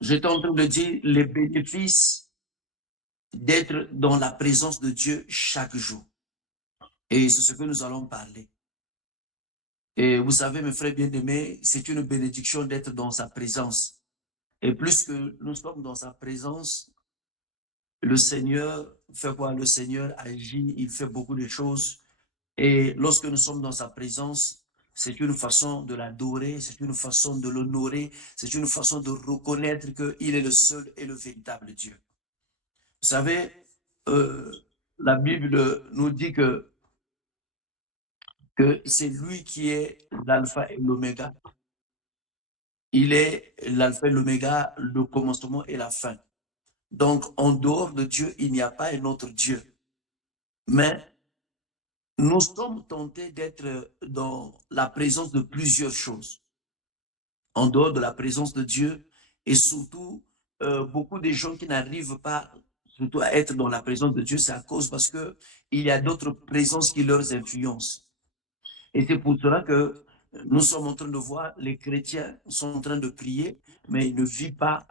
J'étais en train de dire les bénéfices d'être dans la présence de Dieu chaque jour. Et c'est ce que nous allons parler. Et vous savez, mes frères bien-aimés, c'est une bénédiction d'être dans sa présence. Et plus que nous sommes dans sa présence, le Seigneur fait quoi? Le Seigneur agit, il fait beaucoup de choses. Et lorsque nous sommes dans sa présence, c'est une façon de l'adorer, c'est une façon de l'honorer, c'est une façon de reconnaître qu'il est le seul et le véritable Dieu. Vous savez, euh, la Bible nous dit que c'est lui qui est l'alpha et l'oméga. Il est l'alpha et l'oméga, le commencement et la fin. Donc, en dehors de Dieu, il n'y a pas un autre Dieu. Mais nous sommes tentés d'être dans la présence de plusieurs choses, en dehors de la présence de Dieu, et surtout, beaucoup de gens qui n'arrivent pas surtout à être dans la présence de Dieu, c'est à cause parce que il y a d'autres présences qui leur influencent. Et c'est pour cela que nous sommes en train de voir, les chrétiens sont en train de prier, mais ils ne vivent pas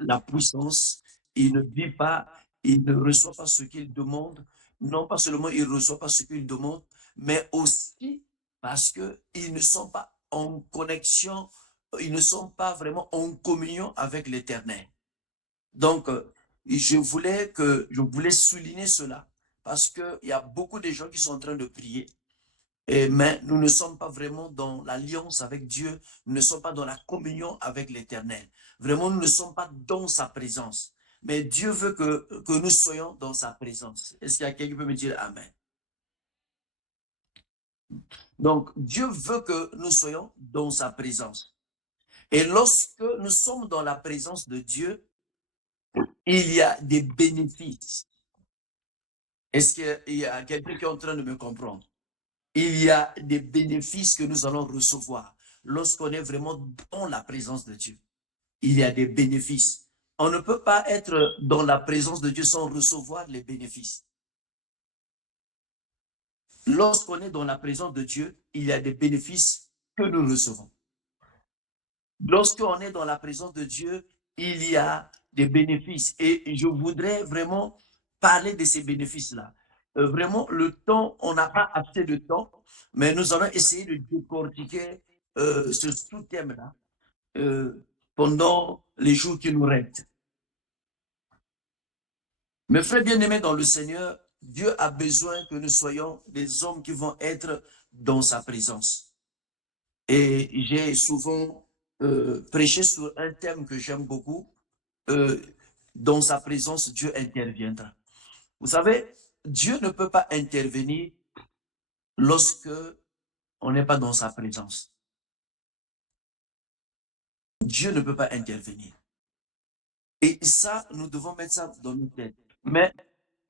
la puissance, ils ne vivent pas, ils ne reçoivent pas ce qu'ils demandent. Non pas seulement ils ne reçoivent pas ce qu'ils demandent, mais aussi parce qu'ils ne sont pas en connexion, ils ne sont pas vraiment en communion avec l'Éternel. Donc, je voulais souligner cela parce qu'il y a beaucoup de gens qui sont en train de prier, mais nous ne sommes pas vraiment dans l'alliance avec Dieu, nous ne sommes pas dans la communion avec l'Éternel. Vraiment, nous ne sommes pas dans sa présence. Mais Dieu veut que nous soyons dans sa présence. Est-ce qu'il y a quelqu'un qui peut me dire Amen? Donc, Dieu veut que nous soyons dans sa présence. Et lorsque nous sommes dans la présence de Dieu, il y a des bénéfices. Est-ce qu'il y a quelqu'un qui est en train de me comprendre? Il y a des bénéfices que nous allons recevoir lorsqu'on est vraiment dans la présence de Dieu. Il y a des bénéfices. On ne peut pas être dans la présence de Dieu sans recevoir les bénéfices. Lorsqu'on est dans la présence de Dieu, il y a des bénéfices que nous recevons. Lorsqu'on est dans la présence de Dieu, il y a des bénéfices. Et je voudrais vraiment parler de ces bénéfices-là. Vraiment, le temps, on n'a pas assez de temps, mais nous allons essayer de décortiquer ce sous-thème-là pendant les jours qui nous restent. Mes frères bien-aimés dans le Seigneur, Dieu a besoin que nous soyons des hommes qui vont être dans sa présence. Et j'ai souvent prêché sur un thème que j'aime beaucoup. Dans sa présence, Dieu interviendra. Vous savez, Dieu ne peut pas intervenir lorsque on n'est pas dans sa présence. Dieu ne peut pas intervenir. Et ça, nous devons mettre ça dans nos têtes. Mais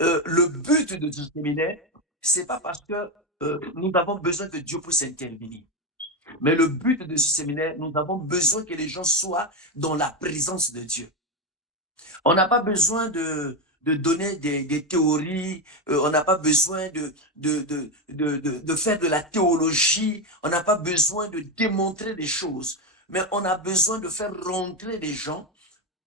le but de ce séminaire, c'est pas parce que nous avons besoin que Dieu puisse intervenir. Mais le but de ce séminaire, nous avons besoin que les gens soient dans la présence de Dieu. On n'a pas besoin de donner des théories, on n'a pas besoin de faire de la théologie, on n'a pas besoin de démontrer des choses, mais on a besoin de faire rentrer les gens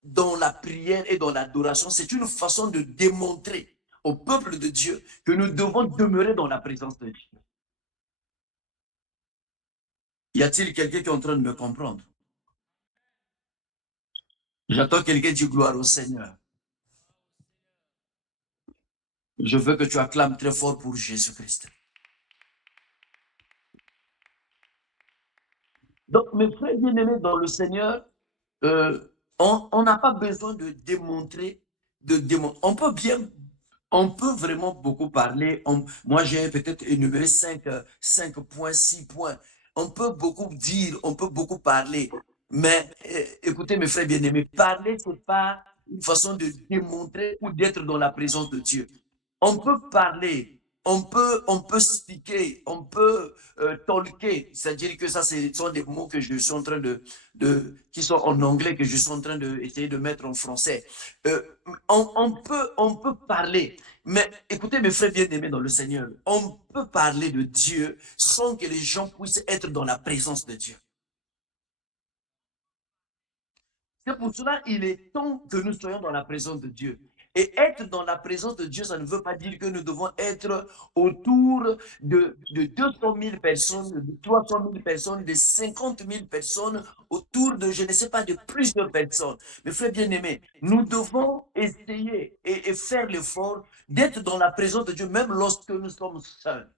dans la prière et dans l'adoration. C'est une façon de démontrer au peuple de Dieu que nous devons demeurer dans la présence de Dieu. Y a-t-il quelqu'un qui est en train de me comprendre? J'attends quelqu'un qui dit gloire au Seigneur. Je veux que tu acclames très fort pour Jésus-Christ. Donc, mes frères bien-aimés dans le Seigneur, on n'a pas besoin de démontrer, on peut bien, on peut vraiment beaucoup parler. Moi, j'ai peut-être énuméré 5 points, 6 points. On peut beaucoup dire, on peut beaucoup parler. Mais écoutez, mes frères bien-aimés, parler, ce n'est pas une façon de démontrer ou d'être dans la présence de Dieu. On peut parler, on peut speaker, on peut talker, c'est-à-dire que ça, ce sont des mots que je suis en train qui sont en anglais, que je suis en train d'essayer de mettre en français. On peut parler, mais écoutez mes frères bien-aimés dans le Seigneur, on peut parler de Dieu sans que les gens puissent être dans la présence de Dieu. C'est pour cela qu'il est temps que nous soyons dans la présence de Dieu. Et être dans la présence de Dieu, ça ne veut pas dire que nous devons être autour de 200 000 personnes, de 300 000 personnes, de 50 000 personnes, autour de, je ne sais pas, de plusieurs personnes. Mais frère bien-aimé, nous devons essayer et faire l'effort d'être dans la présence de Dieu, même lorsque nous sommes seuls.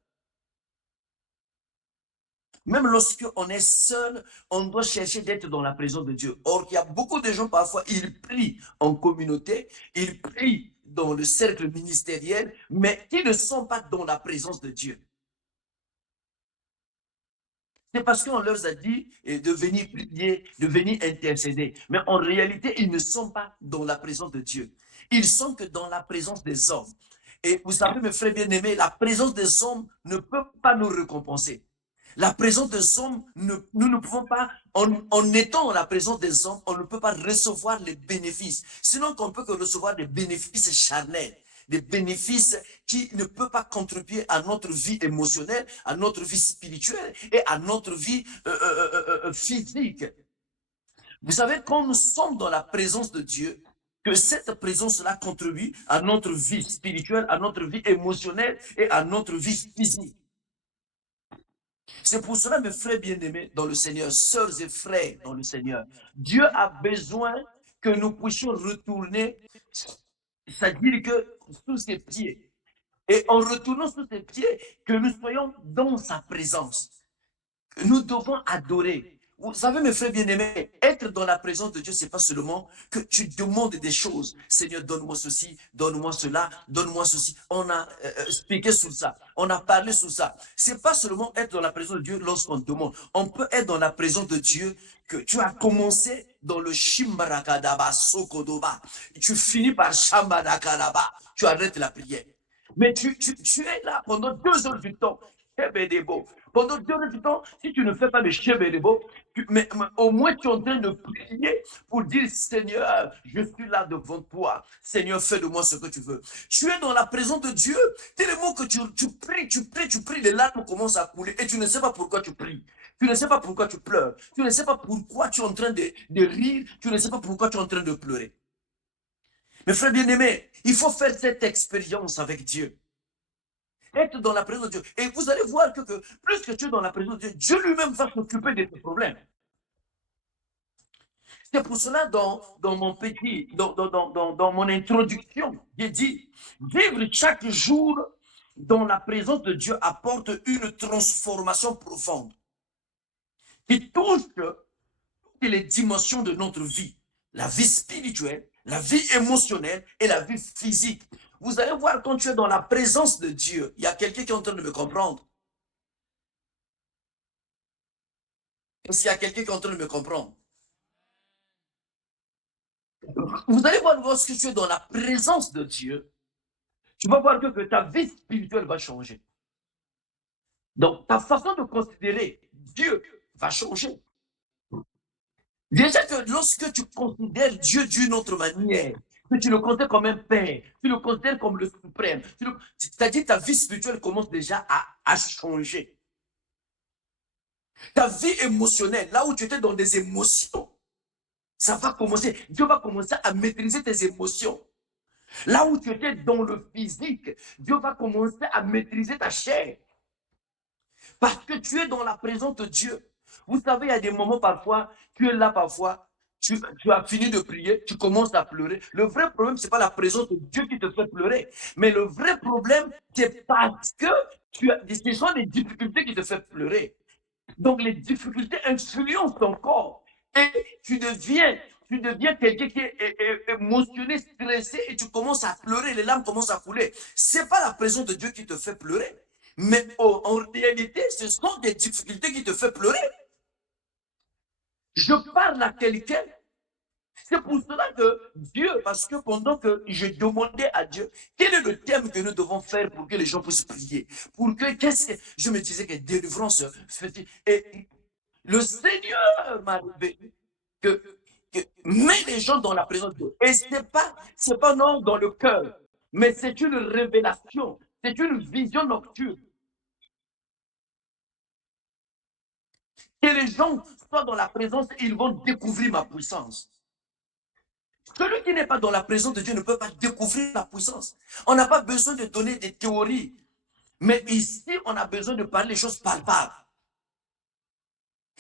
Même lorsqu'on est seul, on doit chercher d'être dans la présence de Dieu. Or, il y a beaucoup de gens, parfois, ils prient en communauté, ils prient dans le cercle ministériel, mais qui ne sont pas dans la présence de Dieu. C'est parce qu'on leur a dit de venir prier, de venir intercéder. Mais en réalité, ils ne sont pas dans la présence de Dieu. Ils sont que dans la présence des hommes. Et vous savez, mes frères bien-aimés, la présence des hommes ne peut pas nous récompenser. La présence des hommes, nous ne pouvons pas, en étant dans la présence des hommes, on ne peut pas recevoir les bénéfices. Sinon, qu'on peut que recevoir des bénéfices charnels, des bénéfices qui ne peuvent pas contribuer à notre vie émotionnelle, à notre vie spirituelle et à notre vie physique. Vous savez, quand nous sommes dans la présence de Dieu, que cette présence-là contribue à notre vie spirituelle, à notre vie émotionnelle et à notre vie physique. C'est pour cela, mes frères bien-aimés dans le Seigneur, sœurs et frères dans le Seigneur, Dieu a besoin que nous puissions retourner, c'est-à-dire que sous ses pieds. Et en retournant sous ses pieds, que nous soyons dans sa présence. Nous devons adorer. Vous savez, mes frères bien-aimés, être dans la présence de Dieu, c'est pas seulement que tu demandes des choses. Seigneur, donne-moi ceci, donne-moi cela, donne-moi ceci. On a expliqué sur ça. On a parlé sur ça. C'est pas seulement être dans la présence de Dieu lorsqu'on demande. On peut être dans la présence de Dieu que tu as commencé dans le Shimbarakadaba Sokodoba. Tu finis par Shambadakaraba. Tu arrêtes la prière. Mais tu es là pendant 2 heures du temps. Pendant 2 heures du temps, si tu ne fais pas le chébélébo, mais au moins tu es en train de prier pour dire Seigneur, je suis là devant toi. Seigneur, fais de moi ce que tu veux. Tu es dans la présence de Dieu, tellement que tu pries, les larmes commencent à couler et tu ne sais pas pourquoi tu pries. Tu ne sais pas pourquoi tu pleures. Tu ne sais pas pourquoi tu es en train de rire. Tu ne sais pas pourquoi tu es en train de pleurer. Mes frères bien-aimés, il faut faire cette expérience avec Dieu. Être dans la présence de Dieu. Et vous allez voir que plus que tu es dans la présence de Dieu, Dieu lui-même va s'occuper de tes problèmes. C'est pour cela, dans mon introduction, j'ai dit, vivre chaque jour dans la présence de Dieu apporte une transformation profonde qui touche toutes les dimensions de notre vie, la vie spirituelle, la vie émotionnelle et la vie physique. Vous allez voir, quand tu es dans la présence de Dieu, il y a quelqu'un qui est en train de me comprendre. Est-ce qu'il y a quelqu'un qui est en train de me comprendre? Vous allez voir, lorsque tu es dans la présence de Dieu, tu vas voir que ta vie spirituelle va changer. Donc, ta façon de considérer Dieu va changer. Déjà que lorsque tu considères Dieu d'une autre manière, que tu le considères comme un père, tu le considères comme le suprême, c'est-à-dire ta vie spirituelle commence déjà à changer. Ta vie émotionnelle, là où tu étais dans des émotions, ça va commencer, Dieu va commencer à maîtriser tes émotions. Là où tu étais dans le physique, Dieu va commencer à maîtriser ta chair. Parce que tu es dans la présence de Dieu. Vous savez, il y a des moments parfois, tu es là parfois, tu as fini de prier, tu commences à pleurer. Le vrai problème, ce n'est pas la présence de Dieu qui te fait pleurer. Mais le vrai problème, c'est parce que ce sont les difficultés qui te font pleurer. Donc, les difficultés influencent ton corps. Et tu deviens quelqu'un qui est émotionné, stressé, et tu commences à pleurer, les larmes commencent à couler. Ce n'est pas la présence de Dieu qui te fait pleurer. Mais en réalité, ce sont des difficultés qui te font pleurer. Je parle à quelqu'un. C'est pour cela que Dieu, parce que pendant que je demandais à Dieu, quel est le thème que nous devons faire pour que les gens puissent prier? Pour que, je me disais que délivrance, et le Seigneur m'a révélé que met les gens dans la présence de Dieu. Et c'est pas non dans le cœur, mais c'est une révélation, c'est une vision nocturne. Que les gens soient dans la présence, ils vont découvrir ma puissance. Celui qui n'est pas dans la présence de Dieu ne peut pas découvrir la puissance. On n'a pas besoin de donner des théories. Mais ici, on a besoin de parler des choses palpables.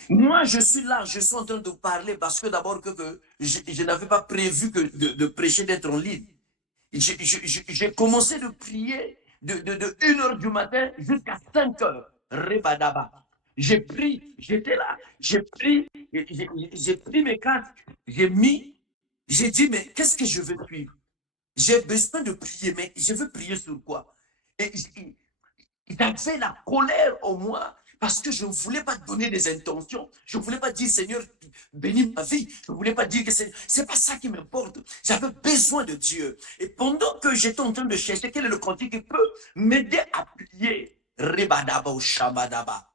Moi, je suis là, je suis en train de parler parce que d'abord que je n'avais pas prévu que de prêcher, d'être en ligne. J'ai commencé de prier de 1h du matin jusqu'à 5h. Rebadaba. J'ai pris, j'étais là, j'ai pris mes cartes, j'ai dit, mais qu'est-ce que je veux suivre? J'ai besoin de prier, mais je veux prier sur quoi? Et j'avais la colère en moi parce que je ne voulais pas donner des intentions. Je ne voulais pas dire, Seigneur, bénis ma vie. Je ne voulais pas dire que c'est pas ça qui m'importe. J'avais besoin de Dieu. Et pendant que j'étais en train de chercher quel est le cantique qui peut m'aider à prier, Rebadaba ou Shabadaba,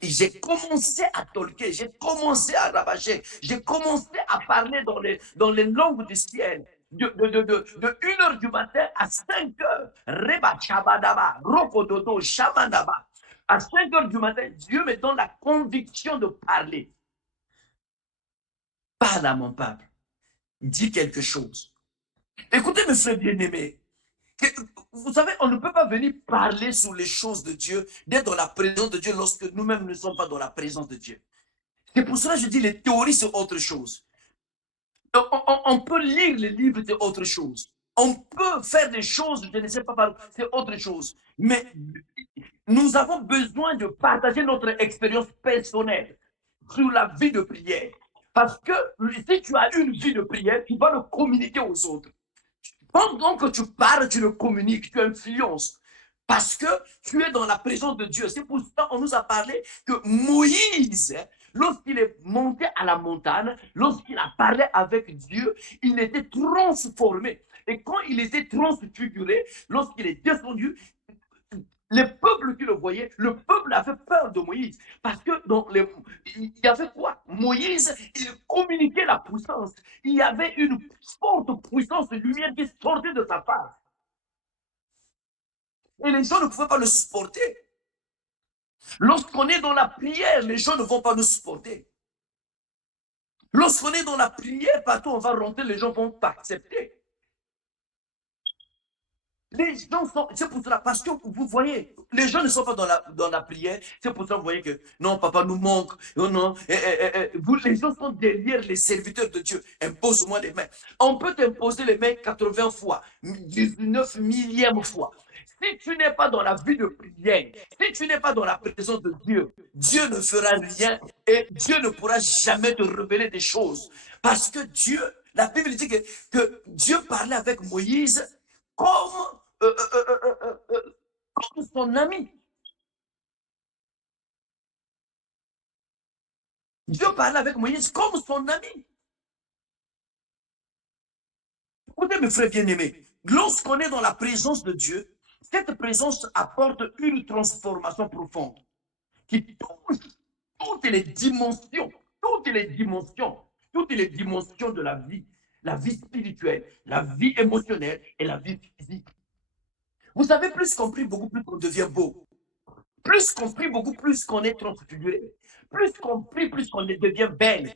j'ai commencé à tolker, j'ai commencé à ravager, j'ai commencé à parler dans les langues du ciel. De 1h du matin à 5h, Reba Chabadaba, Rokododo, Shabadaba. À 5h du matin, Dieu me donne la conviction de parler. Parle à mon peuple. Dis quelque chose. Écoutez, mes frères bien-aimés, vous savez, on ne peut pas venir parler sur les choses de Dieu, d'être dans la présence de Dieu lorsque nous-mêmes ne sommes pas dans la présence de Dieu. C'est pour cela que je dis les théories, c'est autre chose. On peut lire les livres, c'est autre chose. On peut faire des choses, je ne sais pas par c'est autre chose. Mais nous avons besoin de partager notre expérience personnelle sur la vie de prière. Parce que si tu as une vie de prière, tu vas le communiquer aux autres. Pendant que tu parles, tu le communiques, tu influences. Parce que tu es dans la présence de Dieu. C'est pour ça qu'on nous a parlé que Moïse, lorsqu'il est monté à la montagne, lorsqu'il a parlé avec Dieu, il était transformé. Et quand il était transfiguré, lorsqu'il est descendu, les peuples qui le voyaient, le peuple avait peur de Moïse. Parce que il y avait quoi? Moïse, il communiquait la puissance. Il y avait une forte puissance de lumière qui sortait de sa face. Et les gens ne pouvaient pas le supporter. Lorsqu'on est dans la prière, les gens ne vont pas nous supporter. Lorsqu'on est dans la prière, partout on va rentrer, les gens vont pas accepter. Les gens sont, c'est pour cela, parce que vous voyez, les gens ne sont pas dans la prière, c'est pour ça que vous voyez que non, papa nous manque, non, vous, les gens sont derrière les serviteurs de Dieu. Impose-moi les mains. On peut t'imposer les mains 80 fois, 19 millième fois. Si tu n'es pas dans la vie de prière, si tu n'es pas dans la présence de Dieu, Dieu ne fera rien et Dieu ne pourra jamais te révéler des choses. Parce que Dieu, la Bible dit que Dieu parlait avec Moïse comme comme son ami. Dieu parlait avec Moïse comme son ami. Écoutez, mes frères bien-aimés, lorsqu'on est dans la présence de Dieu, cette présence apporte une transformation profonde qui touche toutes les dimensions, toutes les dimensions, toutes les dimensions de la vie spirituelle, la vie émotionnelle et la vie physique. Vous savez, plus qu'on prie, beaucoup plus qu'on devient beau. Plus qu'on prie, beaucoup plus qu'on est transfiguré. Plus qu'on prie, plus qu'on devient belle.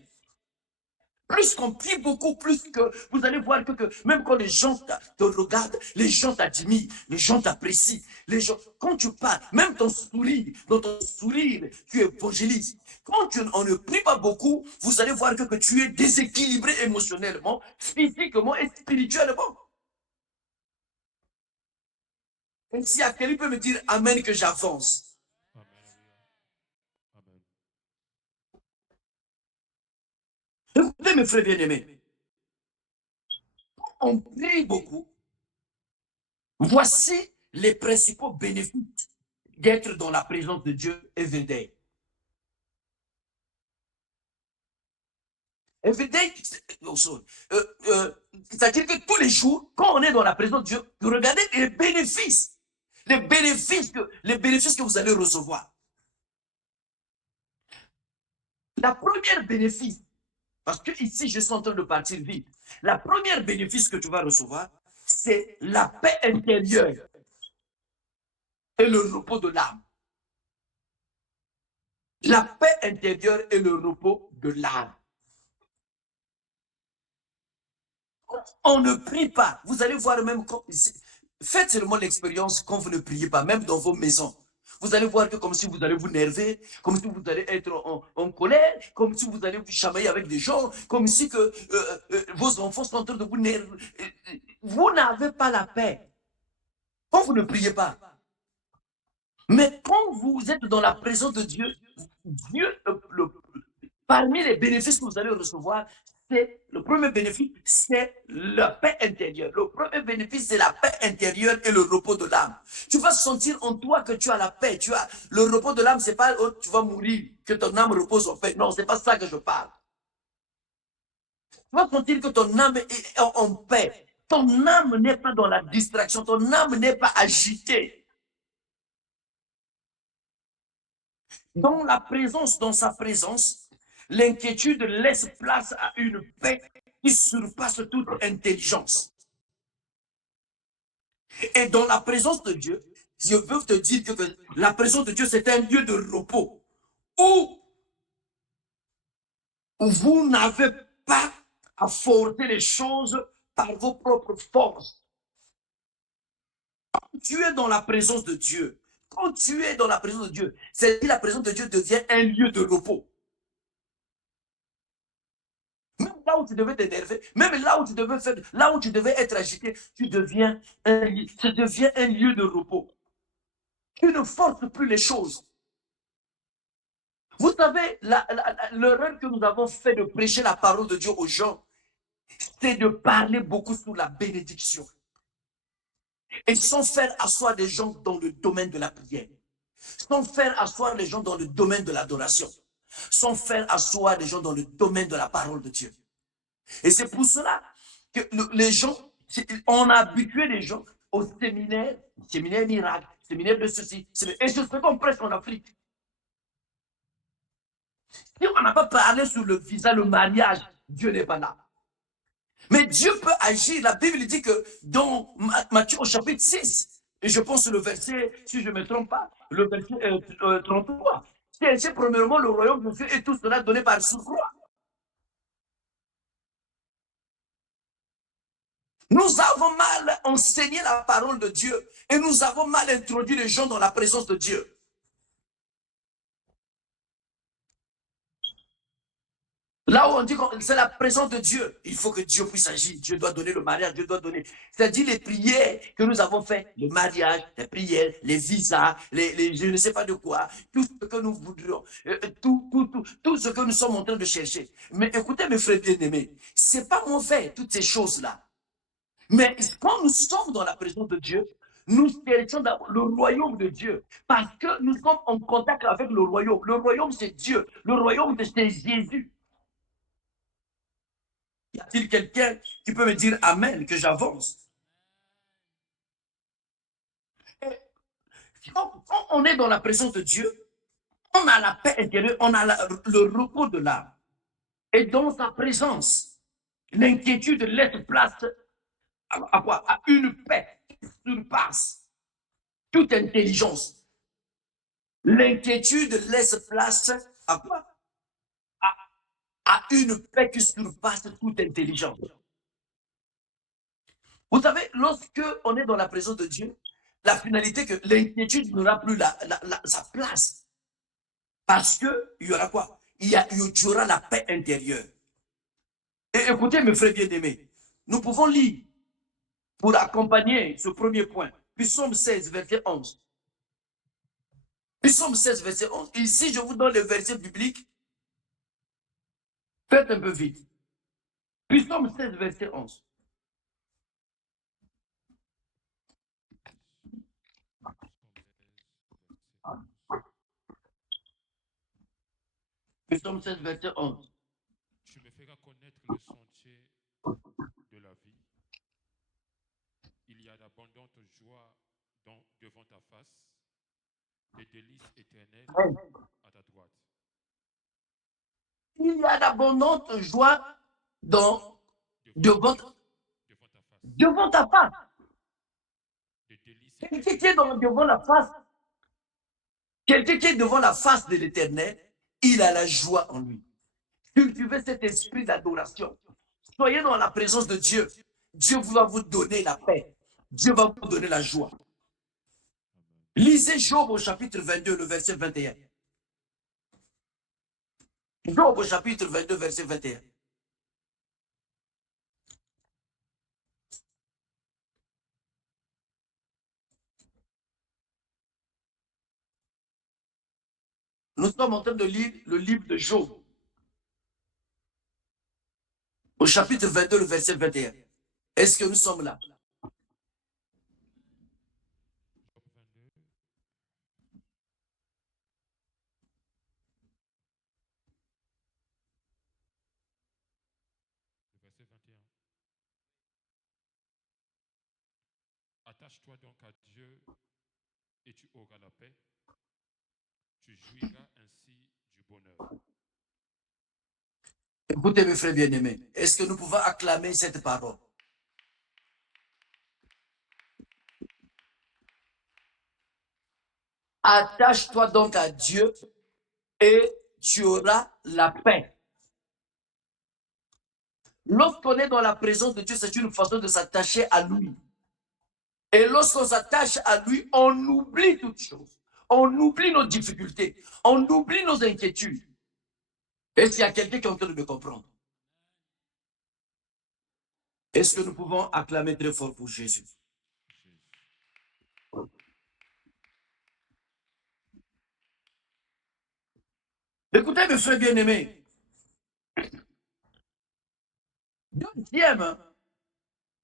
Plus qu'on prie beaucoup, plus que vous allez voir que même quand les gens te regardent, les gens t'admirent, les gens t'apprécient. Les gens, quand tu parles, même ton sourire, dans ton sourire, tu évangélises. Quand on ne prie pas beaucoup, vous allez voir que tu es déséquilibré émotionnellement, physiquement et spirituellement. Et si quelqu'un peut me dire Amen que j'avance. Écoutez, mes frères bien-aimés, on prie beaucoup. Voici les principaux bénéfices d'être dans la présence de Dieu everyday. Everyday, c'est-à-dire que tous les jours, quand on est dans la présence de Dieu, vous regardez les bénéfices que vous allez recevoir. La première bénéfice, parce que ici, je suis en train de partir vite. La première bénéfice que tu vas recevoir, c'est la paix intérieure et le repos de l'âme. La paix intérieure et le repos de l'âme. on ne prie pas. Vous allez voir même, faites seulement l'expérience quand vous ne priez pas, même dans vos maisons. Vous allez voir que comme si vous allez vous nerver, comme si vous allez être en colère, comme si vous allez vous chamailler avec des gens, comme si que vos enfants sont en train de vous nerver. Vous n'avez pas la paix quand vous ne priez pas. Mais quand vous êtes dans la présence de Dieu, Dieu, parmi les bénéfices que vous allez recevoir, c'est le premier bénéfice, c'est la paix intérieure. Le premier bénéfice, c'est la paix intérieure et le repos de l'âme. Tu vas sentir en toi que tu as la paix. Tu as le repos de l'âme, c'est pas oh, tu vas mourir, que ton âme repose en paix. Non, c'est pas ça que je parle. Tu vas sentir que ton âme est en paix. Ton âme n'est pas dans la distraction. Ton âme n'est pas agitée. Dans la présence, dans sa présence, l'inquiétude laisse place à une paix qui surpasse toute intelligence. Et dans la présence de Dieu, je veux te dire que la présence de Dieu, c'est un lieu de repos où vous n'avez pas à forcer les choses par vos propres forces. Quand tu es dans la présence de Dieu, quand tu es dans la présence de Dieu, c'est que la présence de Dieu devient un lieu de repos. Même là où tu devais t'énerver, même là où tu devais faire, là où tu devais être agité, ça devient un lieu de repos. Tu ne forces plus les choses. Vous savez, l'erreur que nous avons fait de prêcher la parole de Dieu aux gens, c'est de parler beaucoup sous la bénédiction. Et sans faire asseoir des gens dans le domaine de la prière. Sans faire asseoir les gens dans le domaine de l'adoration. Sans faire asseoir les gens dans le domaine de la parole de Dieu. Et c'est pour cela que les gens, on a habitué les gens au séminaire miracle, séminaire de ceci. Et c'est ce qu'on prêche en Afrique. Si on n'a pas parlé sur le visa, le mariage, Dieu n'est pas là. Mais Dieu peut agir. La Bible dit que dans Matthieu au chapitre 6, et je pense le verset, si je ne me trompe pas, le verset 33, c'est premièrement le royaume de Dieu et tout cela donné par surcroît. Nous avons mal enseigné la parole de Dieu et nous avons mal introduit les gens dans la présence de Dieu. Là où on dit que c'est la présence de Dieu, il faut que Dieu puisse agir. Dieu doit donner le mariage, Dieu doit donner. C'est-à-dire les prières que nous avons faites, le mariage, les prières, les visas, je ne sais pas de quoi, tout ce que nous voudrions, tout ce que nous sommes en train de chercher. Mais écoutez mes frères bien-aimés, c'est pas mauvais toutes ces choses-là. Mais quand nous sommes dans la présence de Dieu, nous cherchons d'abord le royaume de Dieu. Parce que nous sommes en contact avec le royaume. Le royaume, c'est Dieu. Le royaume, c'est Jésus. Y a-t-il quelqu'un qui peut me dire Amen, que j'avance? Quand on est dans la présence de Dieu, on a la paix intérieure, on a le repos de l'âme. Et dans sa présence, l'inquiétude laisse place à quoi? À une paix qui surpasse toute intelligence. L'inquiétude laisse place à quoi? À une paix qui surpasse toute intelligence. Vous savez, lorsque on est dans la présence de Dieu, la finalité que l'inquiétude n'aura plus sa place. Parce qu'il y aura quoi? Il y aura la paix intérieure. Et écoutez, mes frères bien-aimés, nous pouvons lire pour accompagner ce premier point. Psaume 16, verset 11. Psaume 16, verset 11. Ici, je vous donne le verset biblique. Faites un peu vite. Psaume 16, verset 11. Psaume 16, verset 11. Tu me feras connaître le sentier de la vie. Il y a d'abondantes joies devant ta face, des délices éternelles à ta droite. Il y a d'abondantes joies devant ta face. Quelqu'un qui est devant la face, quelqu'un qui est devant la face de l'Éternel, il a la joie en lui. Cultivez cet esprit d'adoration. Soyez dans la présence de Dieu. Dieu va vous donner la paix. Dieu va vous donner la joie. Lisez Job au chapitre 22, le verset 21. Job au chapitre 22, verset 21. Nous sommes en train de lire le livre de Job. Au chapitre 22, le verset 21. Est-ce que nous sommes là? Job 22. Le verset 21. Attache-toi donc à Dieu et tu auras la paix. Tu jouiras ainsi du bonheur. Écoutez mes frères bien-aimés, est-ce que nous pouvons acclamer cette parole? Attache-toi donc à Dieu et tu auras la paix. Lorsqu'on est dans la présence de Dieu, c'est une façon de s'attacher à lui. Et lorsqu'on s'attache à lui, on oublie toutes choses. On oublie nos difficultés. On oublie nos inquiétudes. Est-ce qu'il y a quelqu'un qui est en train de me comprendre? Est-ce que nous pouvons acclamer très fort pour Jésus? Écoutez, mes frères bien-aimés. Deuxième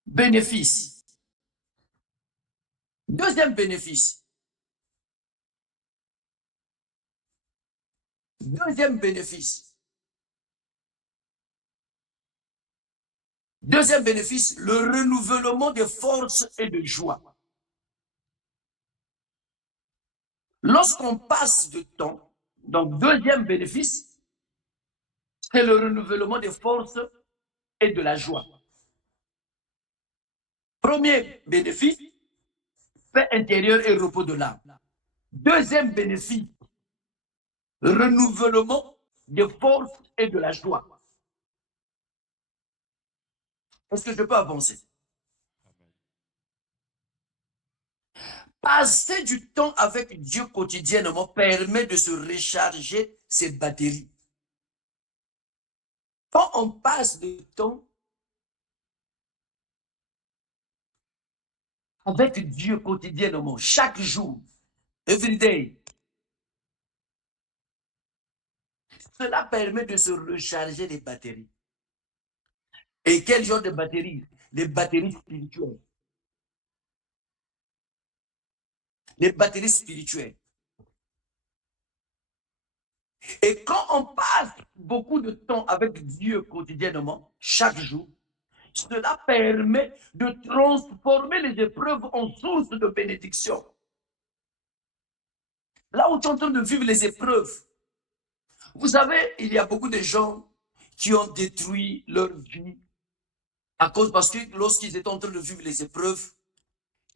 bénéfice. Deuxième bénéfice. Deuxième bénéfice. Deuxième bénéfice, le renouvellement de force et de joie. Lorsqu'on passe de temps, donc deuxième bénéfice, c'est le renouvellement des forces et de la joie. Premier bénéfice, paix intérieure et repos de l'âme. Deuxième bénéfice, renouvellement des forces et de la joie. Est-ce que je peux avancer? Passer du temps avec Dieu quotidiennement permet de se recharger ses batteries. Quand on passe du temps avec Dieu quotidiennement, chaque jour, every day, cela permet de se recharger les batteries. Et quel genre de batteries? Les batteries spirituelles. Les batteries spirituelles. Et quand on passe beaucoup de temps avec Dieu quotidiennement, chaque jour, cela permet de transformer les épreuves en source de bénédiction. Là où tu es en train de vivre les épreuves, vous savez, il y a beaucoup de gens qui ont détruit leur vie parce que lorsqu'ils étaient en train de vivre les épreuves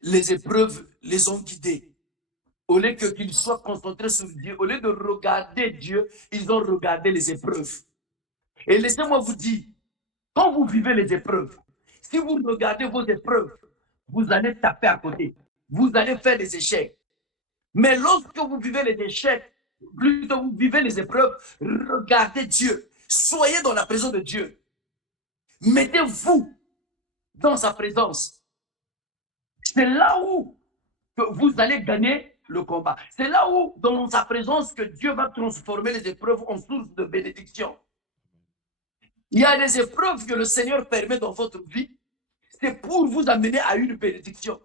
les ont guidés. Au lieu qu'ils soient concentrés sur Dieu, au lieu de regarder Dieu, ils ont regardé les épreuves. Et laissez-moi vous dire, quand vous vivez les épreuves, si vous regardez vos épreuves, vous allez taper à côté. Vous allez faire des échecs. Mais lorsque vous vivez les échecs, plutôt vous vivez les épreuves, regardez Dieu. Soyez dans la présence de Dieu. Mettez-vous dans sa présence. C'est là où que vous allez gagner le combat. C'est là où, dans sa présence, que Dieu va transformer les épreuves en source de bénédiction. Il y a des épreuves que le Seigneur permet dans votre vie, c'est pour vous amener à une bénédiction.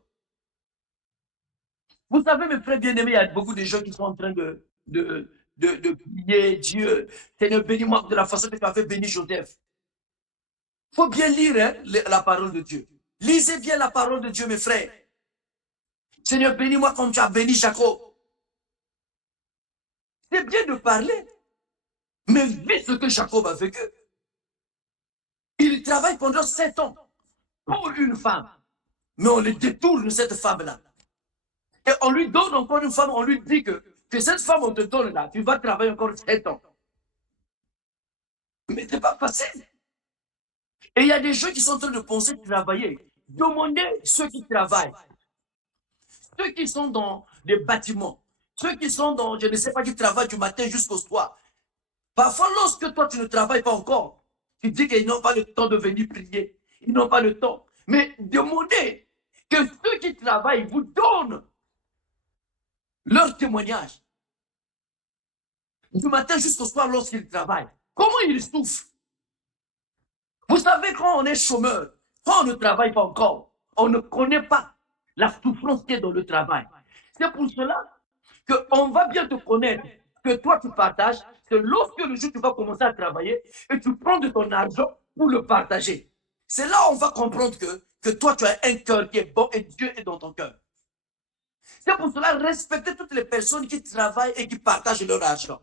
Vous savez, mes frères bien-aimés, il y a beaucoup de gens qui sont en train de prier Dieu. Seigneur, bénis-moi de la façon que tu as fait bénir Joseph. Il faut bien lire la parole de Dieu. Lisez bien la parole de Dieu, mes frères. Seigneur, bénis-moi comme tu as béni Jacob. C'est bien de parler, mais vis ce que Jacob a vécu. Il travaille pendant 7 ans pour une femme, mais on le détourne cette femme-là. Et on lui donne encore une femme, on lui dit que cette femme, on te donne là, tu vas travailler encore 7 ans. Mais ce n'est pas facile. Et il y a des gens qui sont en train de penser travailler. Demandez ceux qui travaillent, ceux qui sont dans les bâtiments, ceux qui sont dans, je ne sais pas, qui travaillent du matin jusqu'au soir. Parfois, lorsque toi, tu ne travailles pas encore, tu dis qu'ils n'ont pas le temps de venir prier. Ils n'ont pas le temps. Mais demandez que ceux qui travaillent vous donnent leur témoignage. Du matin jusqu'au soir lorsqu'ils travaillent. Comment ils souffrent? Vous savez, quand on est chômeur, quand on ne travaille pas encore, on ne connaît pas la souffrance qui est dans le travail. C'est pour cela qu'on va bien te connaître, que toi tu partages, que lorsque le jour tu vas commencer à travailler et tu prends de ton argent pour le partager. C'est là où on va comprendre que toi tu as un cœur qui est bon et Dieu est dans ton cœur. C'est pour cela respectez toutes les personnes qui travaillent et qui partagent leur argent.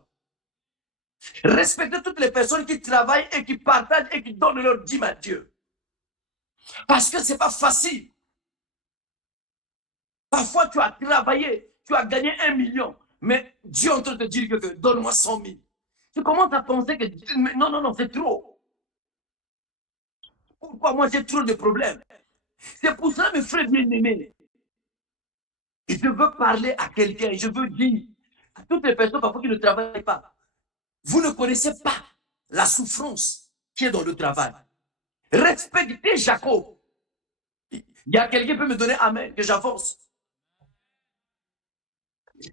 Respectez toutes les personnes qui travaillent et qui partagent et qui donnent leur dîme à Dieu. Parce que ce n'est pas facile. Parfois, tu as travaillé, tu as gagné 1 million, mais Dieu est en train de te dire que donne-moi 100 000. Tu commences à penser que non, non, non, c'est trop. Pourquoi moi j'ai trop de problèmes? C'est pour ça, mes frères bien-aimés, je veux parler à quelqu'un, je veux dire à toutes les personnes parfois qui ne travaillent pas, vous ne connaissez pas la souffrance qui est dans le travail. Respectez Jacob. Il y a quelqu'un qui peut me donner amen, que j'avance.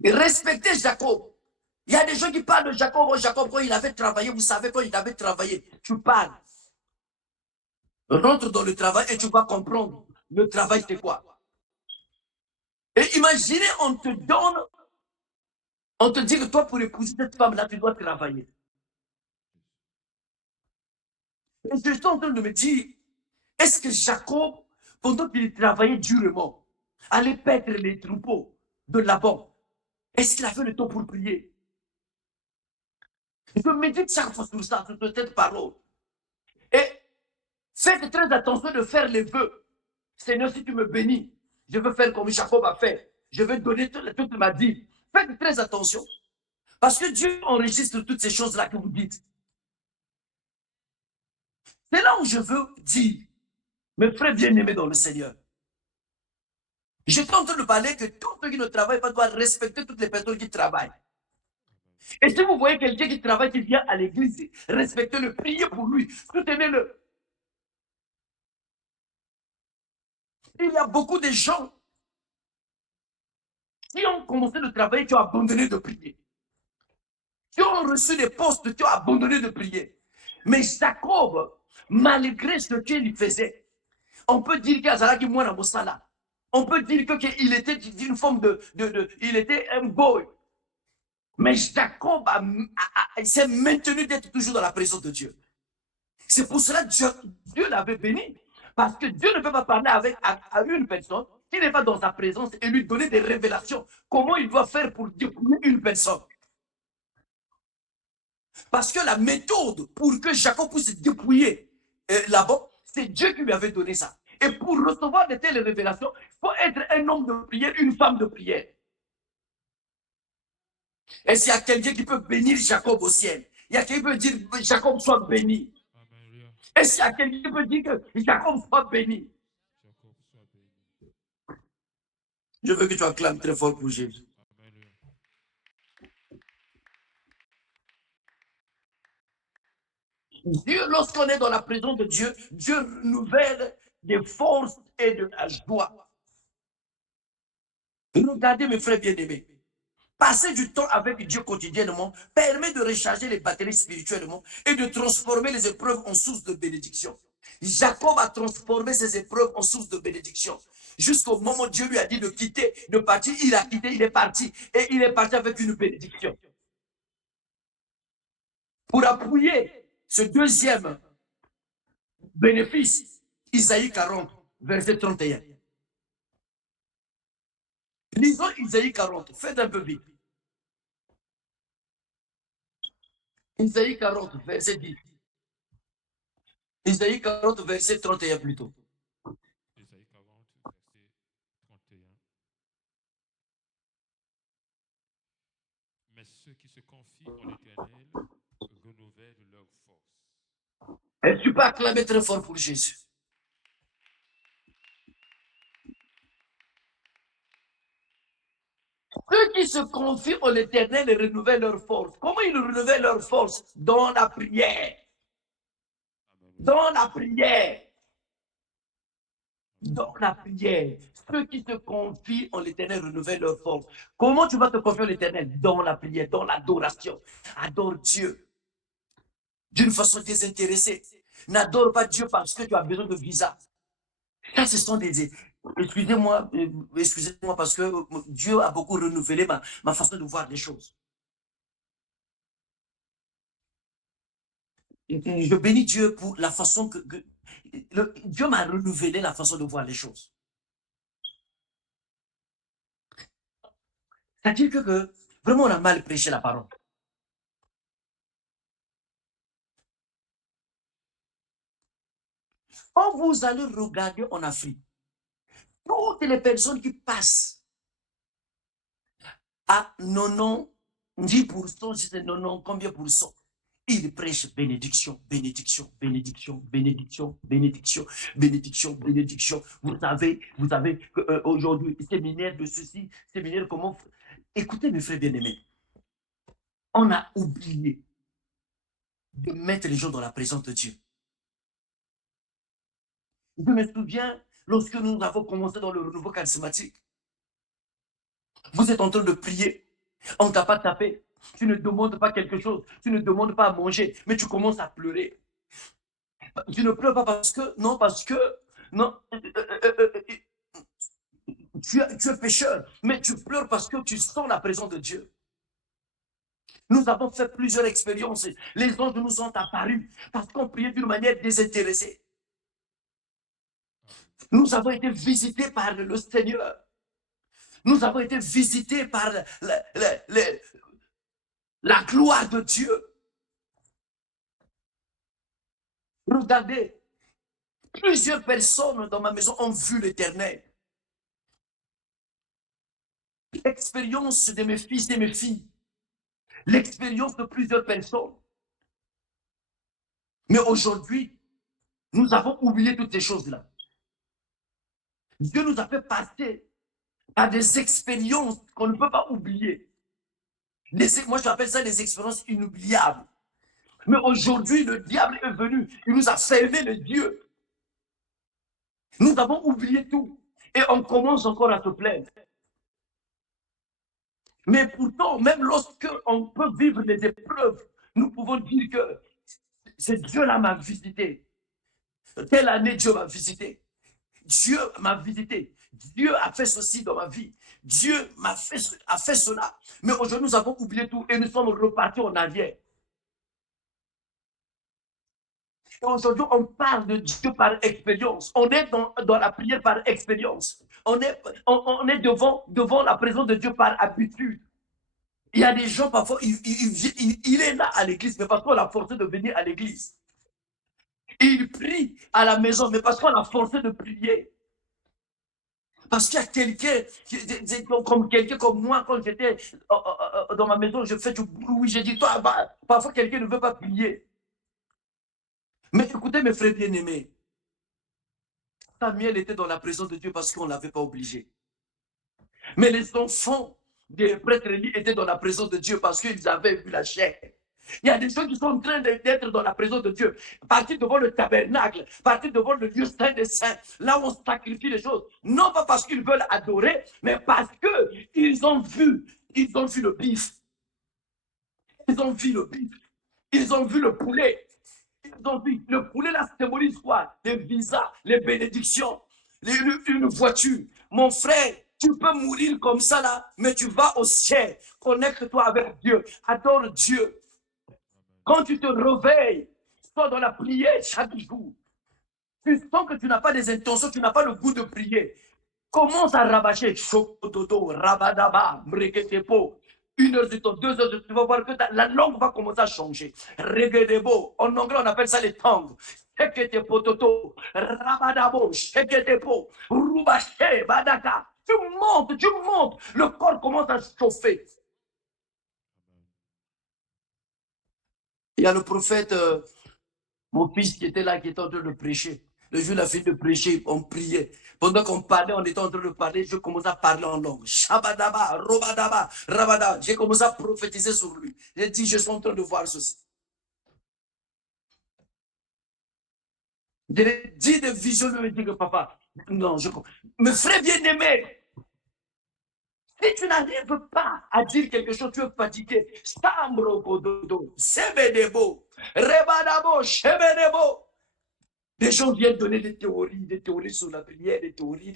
Respectez Jacob. Il y a des gens qui parlent de Jacob. Oh, Jacob, quand il avait travaillé, vous savez, quand il avait travaillé, tu parles. Rentre dans le travail et tu vas comprendre. Le travail, c'est quoi? Et imaginez, on te donne, on te dit que toi, pour épouser cette femme-là, tu dois travailler. Et je suis en train de me dire, est-ce que Jacob, pendant qu'il travaillait durement, allait perdre les troupeaux de Laban, est-ce qu'il avait le temps pour prier? Je médite chaque fois sur ça, sur cette parole. Et faites très attention de faire les vœux. Seigneur, si tu me bénis, je veux faire comme Jacob a fait. Je veux donner toute ma dîme. Faites très attention. Parce que Dieu enregistre toutes ces choses-là que vous dites. C'est là où je veux dire, mes frères bien-aimés dans le Seigneur. Je suis en train de parler que tous ceux qui ne travaillent pas doivent respecter toutes les personnes qui travaillent. Et si vous voyez quelqu'un qui travaille, qui vient à l'église, respectez-le, priez pour lui, soutenez-le. Il y a beaucoup de gens qui ont commencé le travail, qui ont abandonné de prier. Qui ont reçu des postes, qui ont abandonné de prier. Mais Jacob, malgré ce qu'il faisait, on peut dire qu'Azara qui mouana Moussala. On peut dire qu'il était d'une forme il était un boy. Mais Jacob s'est maintenu d'être toujours dans la présence de Dieu. C'est pour cela que Dieu l'avait béni. Parce que Dieu ne peut pas parler à une personne qui n'est pas dans sa présence et lui donner des révélations. Comment il doit faire pour dépouiller une personne? Parce que la méthode pour que Jacob puisse dépouiller là-bas, c'est Dieu qui lui avait donné ça. Et pour recevoir de telles révélations, il faut être un homme de prière, une femme de prière. Et s'il y a quelqu'un qui peut bénir Jacob au ciel, il y a quelqu'un qui peut dire Jacob soit béni. Et s'il y a quelqu'un qui peut dire que Jacob soit béni. Je veux que tu acclames très fort pour Jésus. Dieu, lorsqu'on est dans la présence de Dieu, Dieu renouvelle des forces et de la joie. Regardez mes frères bien-aimés. Passer du temps avec Dieu quotidiennement permet de recharger les batteries spirituellement et de transformer les épreuves en source de bénédiction. Jacob a transformé ses épreuves en source de bénédiction. Jusqu'au moment où Dieu lui a dit de quitter, de partir, il a quitté, il est parti. Et il est parti avec une bénédiction. Pour appuyer ce deuxième bénéfice, Isaïe 40, verset 31. Lisons Isaïe 40, faites un peu vite. Isaïe 40, verset 10. Isaïe 40, verset 31 plutôt. Isaïe 40, verset 31. Mais ceux qui se confient en l'Éternel renouvellent leur force. Et tu peux acclamer très fort pour Jésus. Ceux qui se confient en l'Éternel renouvellent leur force. Comment ils renouvellent leur force? Dans la prière. Dans la prière. Dans la prière. Ceux qui se confient en l'Éternel renouvellent leur force. Comment tu vas te confier en l'Éternel? Dans la prière, dans l'adoration. Adore Dieu d'une façon désintéressée. N'adore pas Dieu parce que tu as besoin de visa. Ça, ce sont des... Excusez-moi parce que Dieu a beaucoup renouvelé ma façon de voir les choses. Je bénis Dieu pour la façon que Dieu m'a renouvelé la façon de voir les choses. C'est-à-dire que vraiment, on a mal prêché la parole. Quand vous allez regarder en Afrique, toutes les personnes qui passent à 90%, si c'est 90, combien pour cent, ils prêchent bénédiction, bénédiction, bénédiction, bénédiction, bénédiction, bénédiction, bénédiction. Vous savez qu'aujourd'hui, séminaire de ceci, séminaire comment... Écoutez mes frères bien-aimés, on a oublié de mettre les gens dans la présence de Dieu. Je me souviens, lorsque nous avons commencé dans le renouveau charismatique, vous êtes en train de prier, on ne t'a pas tapé, tu ne demandes pas quelque chose, tu ne demandes pas à manger, mais tu commences à pleurer. Tu ne pleures pas parce que, non, tu es pécheur, mais tu pleures parce que tu sens la présence de Dieu. Nous avons fait plusieurs expériences. Les anges nous sont apparus parce qu'on priait d'une manière désintéressée. Nous avons été visités par le Seigneur. Nous avons été visités par la gloire de Dieu. Regardez, plusieurs personnes dans ma maison ont vu l'Éternel. L'expérience de mes fils et mes filles. L'expérience de plusieurs personnes. Mais aujourd'hui, nous avons oublié toutes ces choses-là. Dieu nous a fait passer par des expériences qu'on ne peut pas oublier. Moi, j'appelle ça des expériences inoubliables. Mais aujourd'hui, le diable est venu. Il nous a fermé les yeux. Nous avons oublié tout. Et on commence encore à se plaindre. Mais pourtant, même lorsque on peut vivre les épreuves, nous pouvons dire que c'est Dieu-là m'a visité. Telle année, Dieu m'a visité. Dieu m'a visité. Dieu a fait ceci dans ma vie. Dieu a fait cela. Mais aujourd'hui, nous avons oublié tout et nous sommes repartis en arrière. Et aujourd'hui, on parle de Dieu par expérience. On est dans la prière par expérience. On est devant la présence de Dieu par habitude. Il y a des gens, parfois, il est là à l'église, mais parce qu'on l'a forcé de venir à l'église. Il prie à la maison, mais parce qu'on l'a forcé de prier. Parce qu'il y a quelqu'un comme moi, quand j'étais dans ma maison, je fais du bruit, j'ai dit, toi, parfois quelqu'un ne veut pas prier. Mais écoutez, mes frères bien-aimés, Samuel était dans la présence de Dieu parce qu'on ne l'avait pas obligé. Mais les enfants des prêtres étaient dans la présence de Dieu parce qu'ils avaient vu la chair. Il y a des gens qui sont en train d'être dans la présence de Dieu. Partir devant le tabernacle, partir devant le lieu saint des saints, là où on sacrifie les choses. Non pas parce qu'ils veulent adorer, mais parce qu'ils ont vu le bif. Ils ont vu le bif. Ils ont vu le poulet. Ils ont vu le poulet là symbolise quoi? Les visas, les bénédictions, une voiture. Mon frère, tu peux mourir comme ça là, mais tu vas au ciel. Connecte-toi avec Dieu. Adore Dieu. Quand tu te réveilles, sois dans la prière chaque jour. Tu sens que tu n'as pas des intentions, tu n'as pas le goût de prier. Commence à rabâcher. Chokododo, rabadaba, mreketepo. 1 heure du temps, 2 heures du temps, tu vas voir que la langue va commencer à changer. Regedebo, en anglais on appelle ça les tongues. Sheketepototo, rabadabo, sheketepo, rubache, badaka. Tu montes, le corps commence à chauffer. Il y a le prophète Mon fils qui était là, qui était en train de prêcher. Le jour où il a fini de prêcher, on priait. Pendant qu'on parlait, on était en train de parler, je commençais à parler en langue. Shabadaba, Robadaba, Rabada. J'ai commencé à prophétiser sur lui. J'ai dit, je suis en train de voir ceci. J'ai dit des visions, je me dis que papa, non, mes frères bien-aimés, si tu n'arrives pas à dire quelque chose, tu es fatigué. Stambro Kododo, Sebedebo, Rebadabo, Shebedebo. Les gens viennent donner des théories sur la prière, des théories.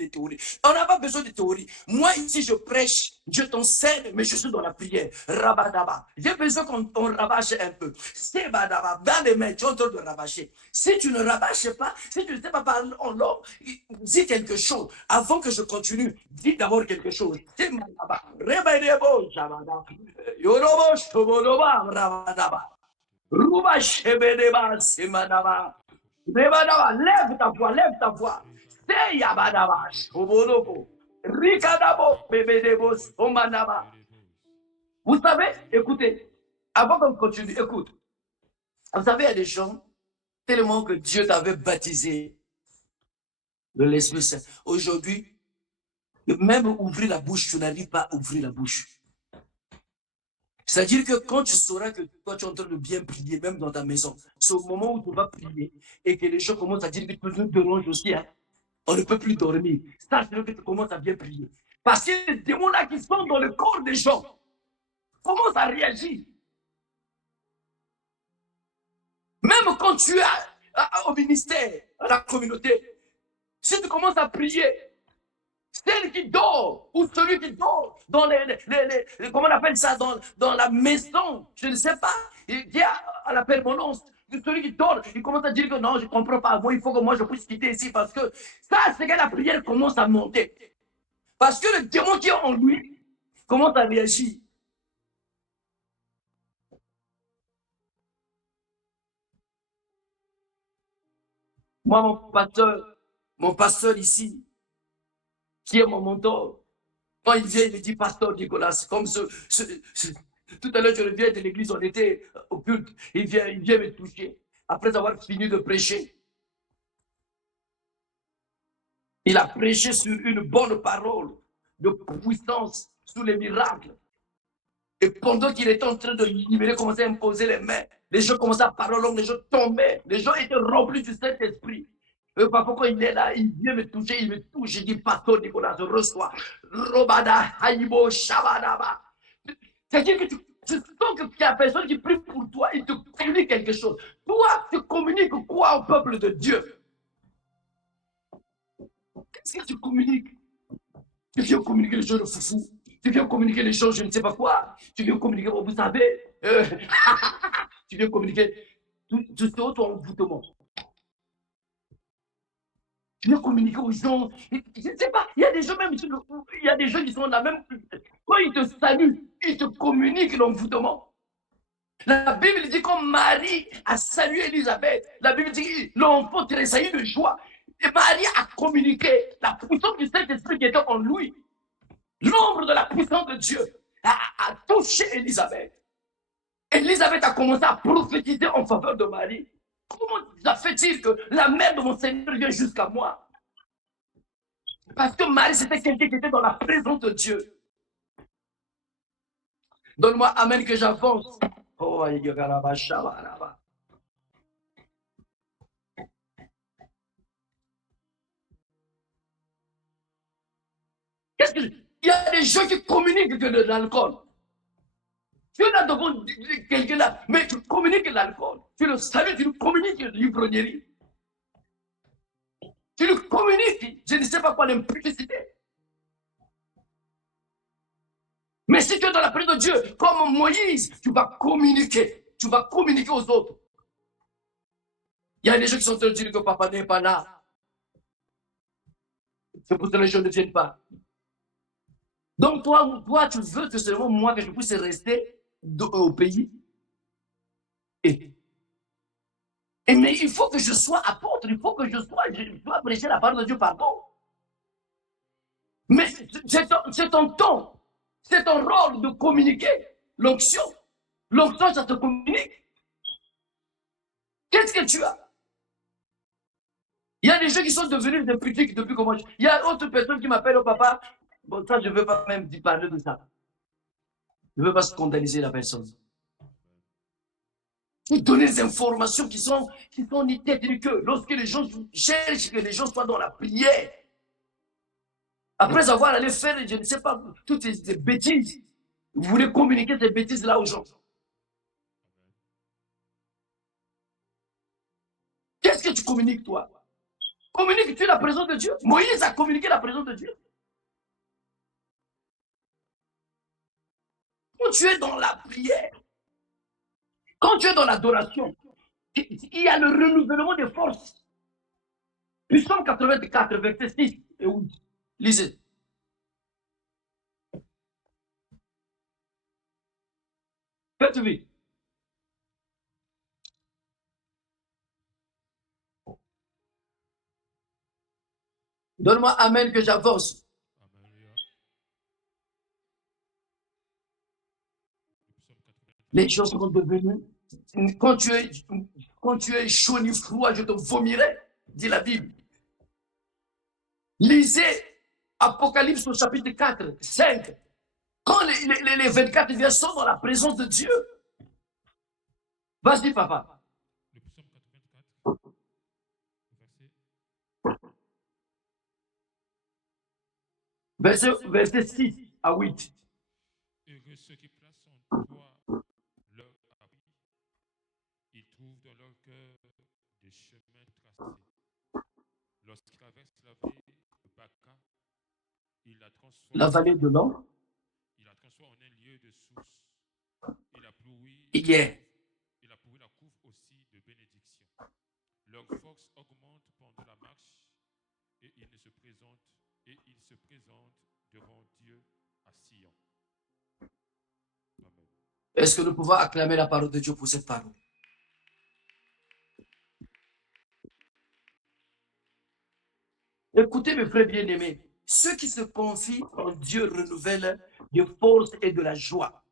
On n'a pas besoin de théories. Moi, ici, je prêche, je t'enseigne, mais je suis dans la prière. Rabadaba. J'ai besoin qu'on rabâche un peu. Sebadaba. Dans les mains, tu es en train de rabâcher. Si tu ne rabâches pas, si tu ne sais pas parler en langue, dis quelque chose. Avant que je continue, dis d'abord quelque chose. Sebadaba. Rebedebo, Shabada. Yorobo, Shobodoba, Rabadaba. Ruba, Shebedeba, Semadaba. Lève ta voix, lève ta voix. C'est Yabadaba, Shobodobo, Rikadabo, Bebedebo, Somanaba. Vous savez, écoutez, avant qu'on continue, écoute. Vous savez, il y a des gens, tellement que Dieu t'avait baptisé de l'Esprit Saint. Aujourd'hui, même ouvrir la bouche, tu n'arrives pas à ouvrir la bouche. C'est-à-dire que quand tu sauras que toi, tu es en train de bien prier, même dans ta maison, c'est au moment où tu vas prier et que les gens commencent à dire que tu nous déranges aussi, hein. On ne peut plus dormir. Ça, c'est que tu commences à bien prier. Parce que les démons-là qui sont dans le corps des gens commencent à réagir. Même quand tu es au ministère, à la communauté, si tu commences à prier, celle qui dort ou celui qui dort dans comment on appelle ça, dans la maison, je ne sais pas, il y a à la permanence, celui qui dort, il commence à dire que non, je ne comprends pas, moi, il faut que moi je puisse quitter ici parce que ça, c'est que la prière commence à monter. Parce que le démon qui est en lui commence à réagir. Moi, mon pasteur ici, qui est mon mentor, quand il vient, il me dit, pasteur Nicolas, c'est comme tout à l'heure, je reviens de l'église, on était au culte, il vient me toucher. Après avoir fini de prêcher, il a prêché sur une bonne parole de puissance, sur les miracles. Et pendant qu'il était en train de libérer, commençait à me poser les mains, les gens commençaient à parler en langue, les gens tombaient, les gens étaient remplis du Saint-Esprit. Parfois, quand il est là, il vient me toucher, il me touche, je dis, pasteur Nicolas, je reçois. Robada, Haïbo, Shabadaba. C'est-à-dire que tu sens qu'il y a personne qui prie pour toi, il te communique quelque chose. Toi, tu communiques quoi au peuple de Dieu? Qu'est-ce que tu communiques? Tu viens communiquer les choses de foufou. Tu viens communiquer les choses, je ne sais pas quoi. Tu viens communiquer, vous savez. Tu viens communiquer tout ce auto-envoûtement. Tu viens communiquer aux gens. Je ne sais pas, il y a des gens même, il y a des gens qui sont là même. Quand ils te saluent, ils te communiquent l'envoûtement. La Bible dit comme Marie a salué Élisabeth. La Bible dit l'enfant tressaillit de joie. Et Marie a communiqué la puissance du Saint-Esprit qui était en lui. L'ombre de la puissance de Dieu a touché Élisabeth. Élisabeth a commencé à prophétiser en faveur de Marie. Comment ça fait-il que la mère de mon Seigneur vient jusqu'à moi? Parce que Marie, c'était quelqu'un qui était dans la présence de Dieu. Donne-moi amen que j'avance. Oh, qu'est-ce que il y a des gens qui communiquent que de l'alcool. Tu es là devant quelqu'un là, mais tu communiques l'alcool. Tu le salues, tu le communiques l'ivrognerie. Tu le communiques, je ne sais pas quoi, l'impudicité. Mais si tu es dans la présence de Dieu, comme Moïse, tu vas communiquer. Tu vas communiquer aux autres. Il y a des gens qui sont en train de dire que papa n'est pas là. C'est pour ça que les gens ne viennent pas. Donc toi, tu veux que seulement moi, que je puisse rester au pays. Mais il faut que je sois apôtre, il faut que je dois prêcher la parole de Dieu, pardon. Mais c'est ton ton, c'est ton rôle de communiquer l'onction. L'onction, ça te communique. Qu'est-ce que tu as? Il y a des gens qui sont devenus des critiques depuis comment. Il y a autre personne qui m'appelle au papa. Bon, ça, je ne veux pas même parler de ça. Je ne veux pas scandaliser la personne. Vous donnez des informations qui sont ni tête ni queue. Lorsque les gens cherchent que les gens soient dans la prière, après avoir allé faire, je ne sais pas, toutes ces bêtises, vous voulez communiquer ces bêtises-là aux gens. Qu'est-ce que tu communiques, toi? Communiques-tu la présence de Dieu? Moïse a communiqué la présence de Dieu. Quand tu es dans la prière, quand tu es dans l'adoration, il y a le renouvellement des forces. Psaume 84, verset 6 et 8. Lisez. Faites vite. Donne-moi amen que j'avance. Les choses sont devenues. Quand tu es chaud ni froid, je te vomirai, dit la Bible. Lisez Apocalypse au chapitre 4, 5. Quand les 24 versets sont dans la présence de Dieu. Vas-y, papa. Le psaume 84, verset 6 à 8. Heureux ceux qui placent en toi leur abri. Ils trouvent dans leur cœur des chemins tracés. Lorsqu'ils traversent la vallée de Baca, il la transforme. La vallée de l'ombre. Il la transforme en un lieu de source. Et la pluie. Yeah. Et la pluie la couvre aussi de bénédictions. Leur force augmente pendant la marche et ils se présentent devant Dieu à Sion. Amen. Est-ce que nous pouvons acclamer la parole de Dieu pour cette parole? Écoutez, mes frères bien-aimés, ceux qui se confient en Dieu renouvellent de force et de la joie.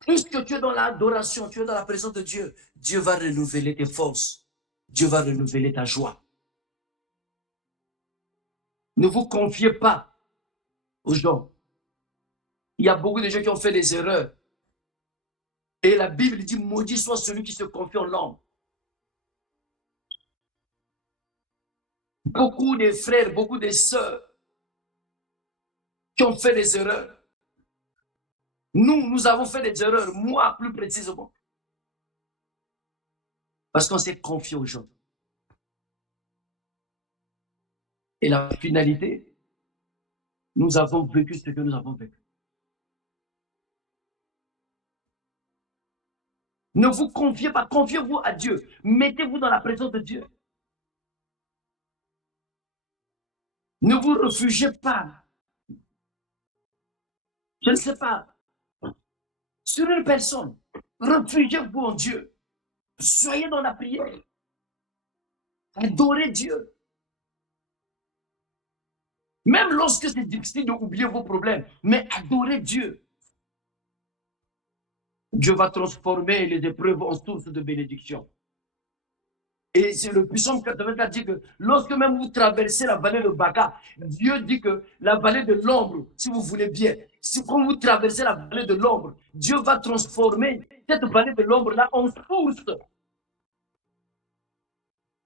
Puisque tu es dans l'adoration, tu es dans la présence de Dieu, Dieu va renouveler tes forces. Dieu va renouveler ta joie. Ne vous confiez pas aux gens. Il y a beaucoup de gens qui ont fait des erreurs. Et la Bible dit, maudit soit celui qui se confie en l'homme. Beaucoup de frères, beaucoup de sœurs qui ont fait des erreurs. Nous avons fait des erreurs, moi plus précisément. Parce qu'on s'est confié aux gens. Et la finalité, nous avons vécu ce que nous avons vécu. Ne vous confiez pas, confiez-vous à Dieu. Mettez-vous dans la présence de Dieu. Ne vous réfugiez pas. Je ne sais pas. Sur une personne, réfugiez-vous en Dieu. Soyez dans la prière. Adorez Dieu. Même lorsque c'est difficile d'oublier vos problèmes, mais adorez Dieu. Dieu va transformer les épreuves en source de bénédiction. Et c'est le Psaume 84 dit que lorsque même vous traversez la vallée de Baca, Dieu dit que la vallée de l'ombre, si vous voulez bien, quand vous traversez la vallée de l'ombre, Dieu va transformer cette vallée de l'ombre-là en source.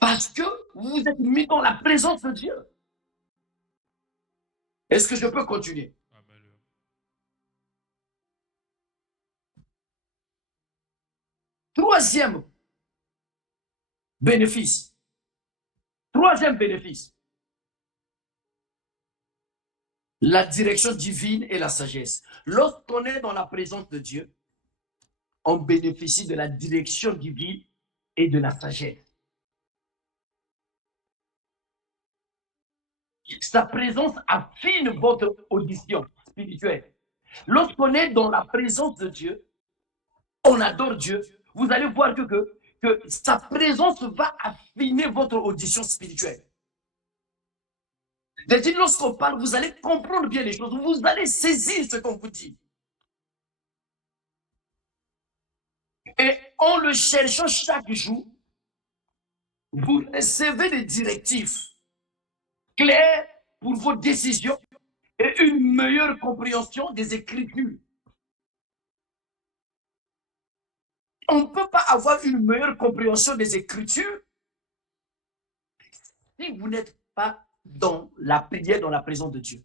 Parce que vous êtes mis dans la présence de Dieu. Est-ce que je peux continuer? Amen. Troisième bénéfice. Troisième bénéfice. La direction divine et la sagesse. Lorsqu'on est dans la présence de Dieu, on bénéficie de la direction divine et de la sagesse. Sa présence affine votre audition spirituelle. Lorsqu'on est dans la présence de Dieu, on adore Dieu, vous allez voir que sa présence va affiner votre audition spirituelle. C'est-à-dire, lorsqu'on parle, vous allez comprendre bien les choses, vous allez saisir ce qu'on vous dit. Et en le cherchant chaque jour, vous recevez des directives claires pour vos décisions et une meilleure compréhension des Écritures. On ne peut pas avoir une meilleure compréhension des Écritures si vous n'êtes pas dans la prière, dans la présence de Dieu.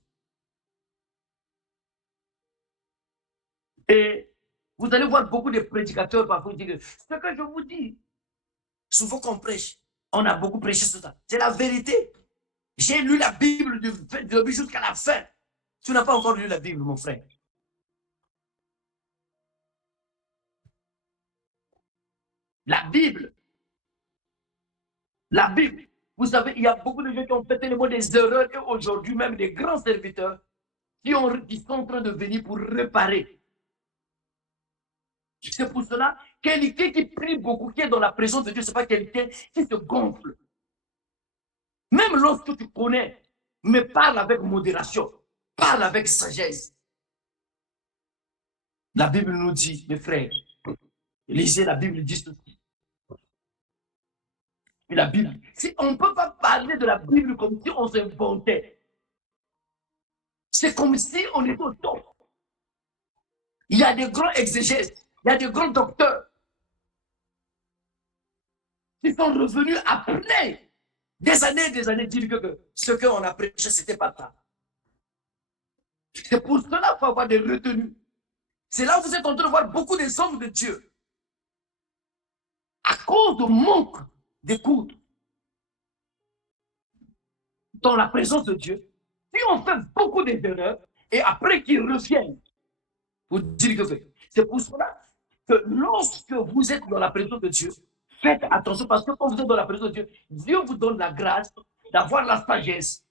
Et vous allez voir beaucoup de prédicateurs parfois dire ce que je vous dis. Souvent qu'on prêche, on a beaucoup prêché sur ça. C'est la vérité. J'ai lu la Bible du début jusqu'à la fin. Tu n'as pas encore lu la Bible, mon frère. La Bible. La Bible. Vous savez, il y a beaucoup de gens qui ont fait tellement des erreurs et aujourd'hui, même des grands serviteurs qui sont en train de venir pour réparer. C'est pour cela, quelqu'un qui prie beaucoup, qui est dans la présence de Dieu, ce n'est pas quelqu'un qui se gonfle. Même lorsque tu connais, mais parle avec modération, parle avec sagesse. La Bible nous dit, mes frères, lisez la Bible dit ceci. La Bible, si on ne peut pas parler de la Bible comme si on s'inventait. C'est comme si on était au top. Il y a des grands exégètes, il y a des grands docteurs qui sont revenus après des années dire que ce qu'on a prêché, ce n'était pas ça. C'est pour cela qu'il faut avoir des retenues. C'est là où vous êtes en train de voir beaucoup des hommes de Dieu. À cause de manque d'écoute dans la présence de Dieu, si on fait beaucoup d'erreurs et après qu'ils reviennent pour dire que c'est pour cela que lorsque vous êtes dans la présence de Dieu, faites attention parce que quand vous êtes dans la présence de Dieu, Dieu vous donne la grâce d'avoir la sagesse.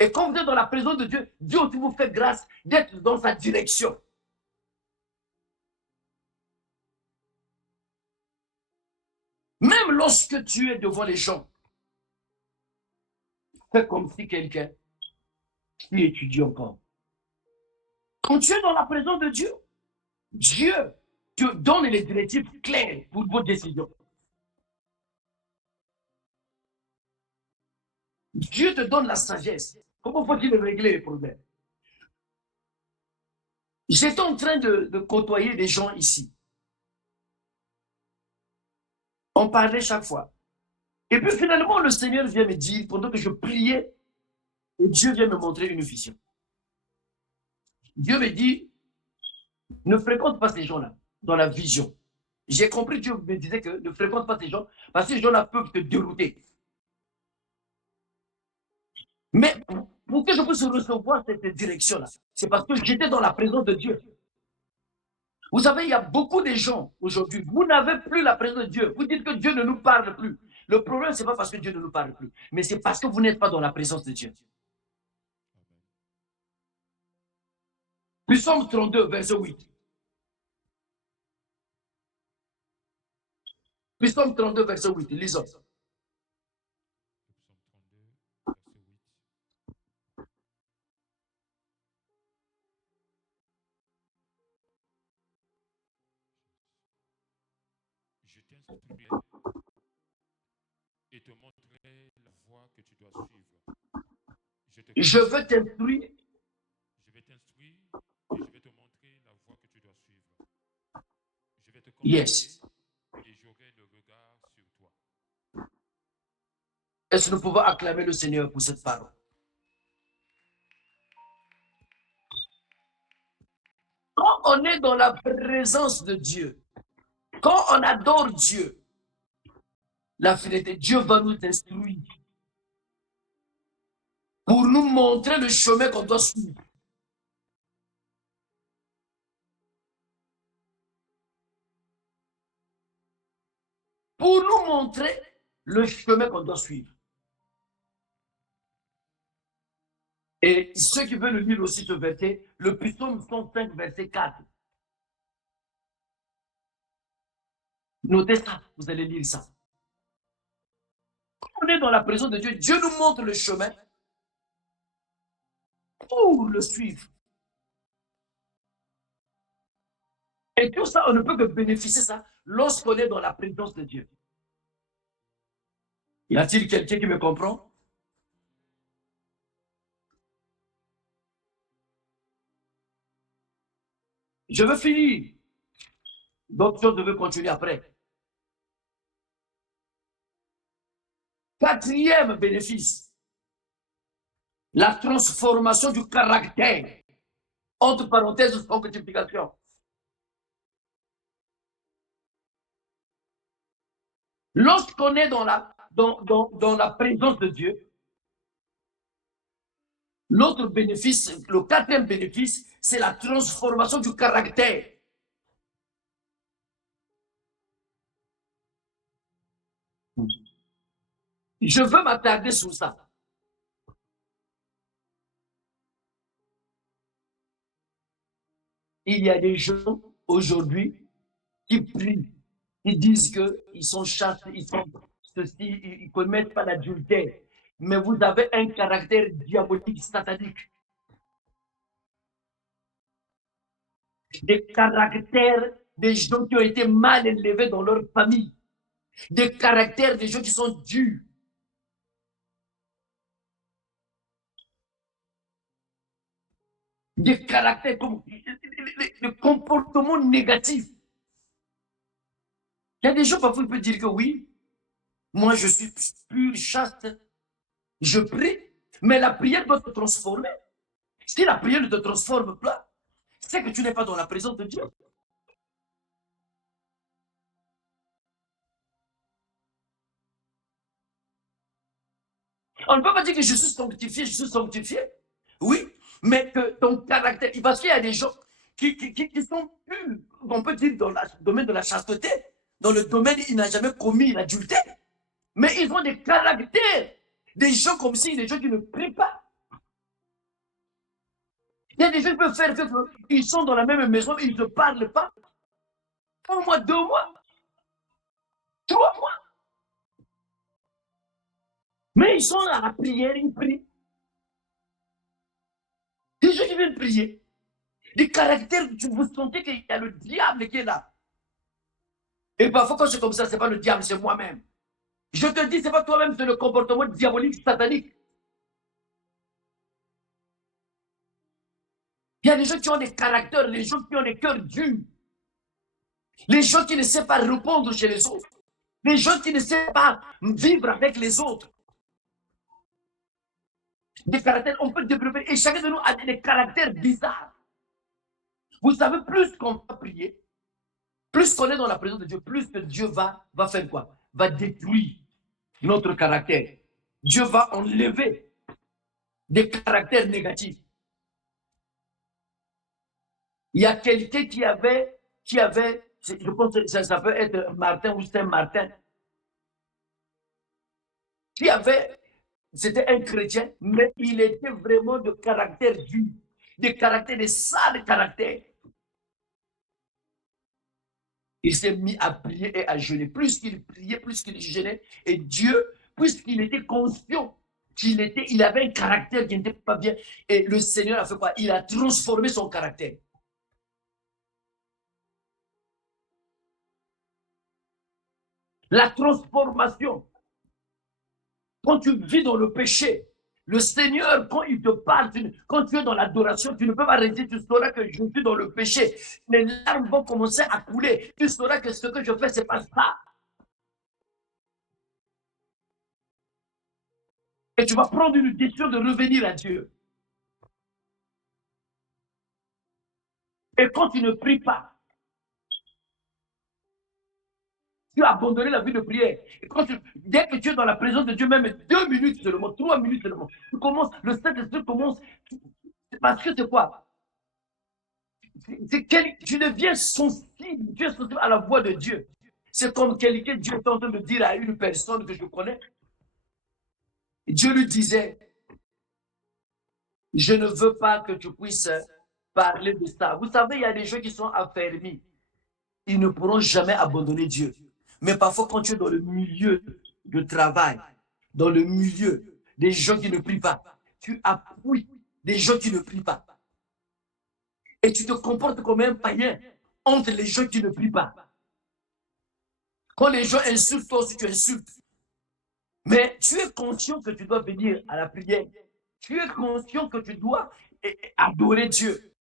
Et quand vous êtes dans la présence de Dieu, Dieu aussi vous fait grâce d'être dans sa direction. Même lorsque tu es devant les gens, fais comme si quelqu'un qui étudie encore. Quand tu es dans la présence de Dieu, Dieu te donne les directives claires pour vos décisions. Dieu te donne la sagesse. Comment faut-il régler les problèmes? J'étais en train de côtoyer des gens ici. On parlait chaque fois. Et puis finalement, le Seigneur vient me dire, pendant que je priais, et Dieu vient me montrer une vision. Dieu me dit, ne fréquente pas ces gens-là dans la vision. J'ai compris, Dieu me disait que ne fréquente pas ces gens, parce que ces gens-là peuvent te dérouter. Mais pour que je puisse recevoir cette direction-là, c'est parce que j'étais dans la présence de Dieu. Vous savez, il y a beaucoup de gens aujourd'hui, vous n'avez plus la présence de Dieu. Vous dites que Dieu ne nous parle plus. Le problème, ce n'est pas parce que Dieu ne nous parle plus, mais c'est parce que vous n'êtes pas dans la présence de Dieu. Psaume 32, verset 8. Psaume 32, verset 8, lisons. Je t'instruirai et te montrerai la voie que tu dois suivre. Je veux t'instruire. Je vais t'instruire et je vais te montrer la voie que tu dois suivre. Je vais te conseiller et j'aurai le regard sur toi. Est-ce que nous pouvons acclamer le Seigneur pour cette parole? Quand on est dans la présence de Dieu, quand on adore Dieu, la finalité, Dieu va nous instruire pour nous montrer le chemin qu'on doit suivre. Pour nous montrer le chemin qu'on doit suivre. Et ceux qui veulent lire aussi ce verset, le psaume 105, verset 4. Notez ça, vous allez lire ça. Quand on est dans la présence de Dieu, Dieu nous montre le chemin pour le suivre. Et tout ça, on ne peut que bénéficier ça lorsqu'on est dans la présence de Dieu. Y a-t-il quelqu'un qui me comprend? Je veux finir. D'autres choses, je veux continuer après. Quatrième bénéfice, la transformation du caractère. Entre parenthèses, sanctification. Lorsqu'on est dans la présence de Dieu, l'autre bénéfice, le quatrième bénéfice, c'est la transformation du caractère. Je veux m'attarder sur ça. Il y a des gens aujourd'hui qui prient, qui disent qu'ils sont chastes, ils sont ceci, ils ne commettent pas l'adultère. Mais vous avez un caractère diabolique, satanique. Des caractères des gens qui ont été mal élevés dans leur famille. Des caractères des gens qui sont durs. Des caractères comme le comportement négatif. Il y a des gens, parfois, ils peuvent dire que oui, moi je suis pur, chaste, je prie, mais la prière doit te transformer. Si la prière ne te transforme pas, c'est que tu n'es pas dans la présence de Dieu. On ne peut pas dire que je suis sanctifié. Oui, mais que ton caractère, parce qu'il y a des gens qui sont plus, on peut dire, dans le domaine de la chasteté, dans le domaine, il n'a jamais commis l'adultère, mais ils ont des caractères, des gens comme si, des gens qui ne prient pas. Il y a des gens qui peuvent faire qu'ils sont dans la même maison, ils ne parlent pas. 1 mois, 2 mois, 3 mois. Mais ils sont à la prière, ils prient. Des gens qui viennent prier. Des caractères, vous sentez qu'il y a le diable qui est là. Et parfois, quand c'est comme ça, ce n'est pas le diable, c'est moi-même. Je te dis, ce n'est pas toi-même, c'est le comportement diabolique, satanique. Il y a des gens qui ont des caractères, les gens qui ont des cœurs durs. Les gens qui ne savent pas répondre chez les autres. Les gens qui ne savent pas vivre avec les autres. Des caractères, on peut développer. Et chacun de nous a des caractères bizarres. Vous savez, plus qu'on va prier, plus qu'on est dans la présence de Dieu, plus que Dieu va faire quoi? Va détruire notre caractère. Dieu va enlever des caractères négatifs. Il y a quelqu'un qui avait, je pense que ça peut être Martin ou Saint-Martin, qui avait, c'était un chrétien, mais il était vraiment de caractère dur, de sales caractères. Il s'est mis à prier et à jeûner. Plus qu'il priait, plus qu'il jeûnait. Et Dieu, puisqu'il était conscient qu'il avait un caractère qui n'était pas bien, et le Seigneur a fait quoi? Il a transformé son caractère. La transformation. Quand tu vis dans le péché, le Seigneur, quand il te parle, quand tu es dans l'adoration, tu ne peux pas rester, tu sauras que je suis dans le péché. Les larmes vont commencer à couler. Tu sauras que ce que je fais, ce n'est pas ça. Et tu vas prendre une décision de revenir à Dieu. Et quand tu ne pries pas, tu as abandonné la vie de prière. Et dès que tu es dans la présence de Dieu, même 2 minutes seulement, 3 minutes seulement, le Saint-Esprit commence. Parce que c'est quoi? Tu deviens sensible, tu es sensible à la voix de Dieu. C'est comme quelqu'un, Dieu est en train de dire à une personne que je connais. Dieu lui disait, je ne veux pas que tu puisses parler de ça. Vous savez, il y a des gens qui sont affermis. Ils ne pourront jamais abandonner Dieu. Mais parfois, quand tu es dans le milieu de travail, dans le milieu des gens qui ne prient pas, tu appuies des gens qui ne prient pas. Et tu te comportes comme un païen entre les gens qui ne prient pas. Quand les gens insultent, toi aussi tu insultes. Mais tu es conscient que tu dois venir à la prière. Tu es conscient que tu dois adorer Dieu.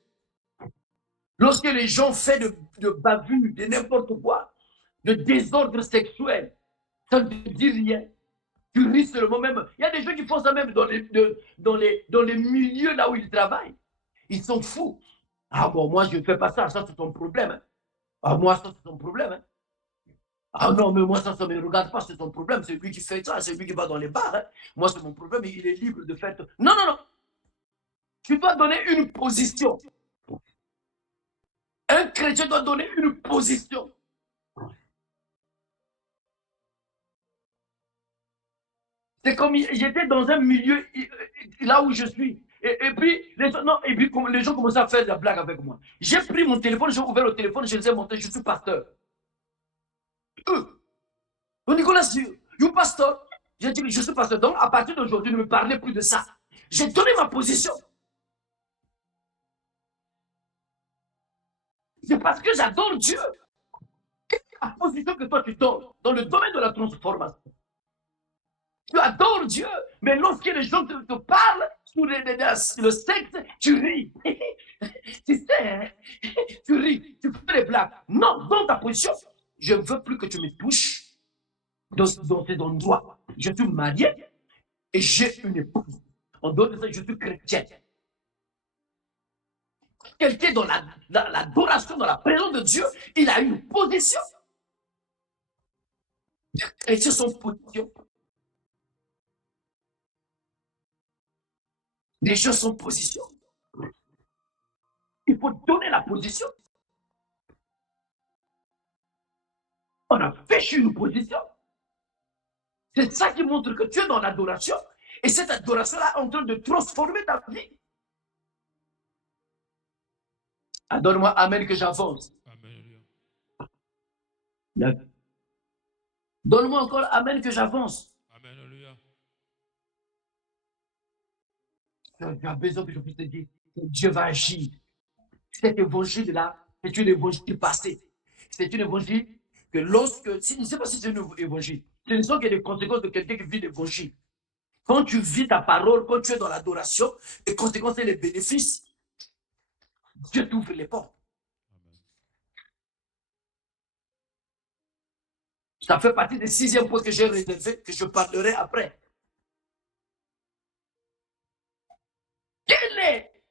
Lorsque les gens font de bavures, de n'importe quoi, de désordre sexuel, ça ne te dit rien. Tu ris seulement même. Il y a des gens qui font ça même dans les milieux là où ils travaillent. Ils sont fous. Ah bon, moi je ne fais pas ça, ça c'est ton problème. Hein. Ah moi ça c'est ton problème. Hein. Ah non, mais moi ça ne me regarde pas, c'est ton problème. C'est lui qui fait ça, c'est lui qui va dans les bars. Hein. Moi c'est mon problème, il est libre de faire. Non, non, non. Tu dois donner une position. Un chrétien doit donner une position. C'est comme j'étais dans un milieu là où je suis. Et puis, les gens commençaient à faire de la blague avec moi. J'ai pris mon téléphone, j'ai ouvert le téléphone, je les ai montrés, je suis pasteur. Nicolas, you pasteur. J'ai dit, je suis pasteur. Donc, à partir d'aujourd'hui, ne me parlez plus de ça. J'ai donné ma position. C'est parce que j'adore Dieu. Quelle est la position que toi tu donnes dans le domaine de la transformation? Tu adores Dieu, mais lorsque les gens te parlent sur le sexe, tu ris. Tu sais, hein? Tu ris, tu fais des blagues. Non, dans ta position, je ne veux plus que tu me touches dans ces endroits. Je suis marié et j'ai une épouse. En dehors de ça, je suis chrétien. Quelqu'un dans l'adoration, dans la présence de Dieu, il a une position. Et c'est son position. Les gens sont en position. Il faut donner la position. On a fait une position. C'est ça qui montre que tu es dans l'adoration. Et cette adoration-là est en train de transformer ta vie. Donne-moi Amen que j'avance. Donne-moi encore Amen que j'avance. Amen. Tu as besoin que je puisse te dire que Dieu va agir. Cet évangile-là, c'est une évangile passée. C'est une évangile que lorsque, je ne sais pas si c'est un évangile, ce ne sont que les conséquences de quelqu'un qui vit l'évangile. Quand tu vis ta parole, quand tu es dans l'adoration, les conséquences et les bénéfices, Dieu t'ouvre les portes. Ça fait partie des 6e points que j'ai réservé, que je parlerai après. Quel est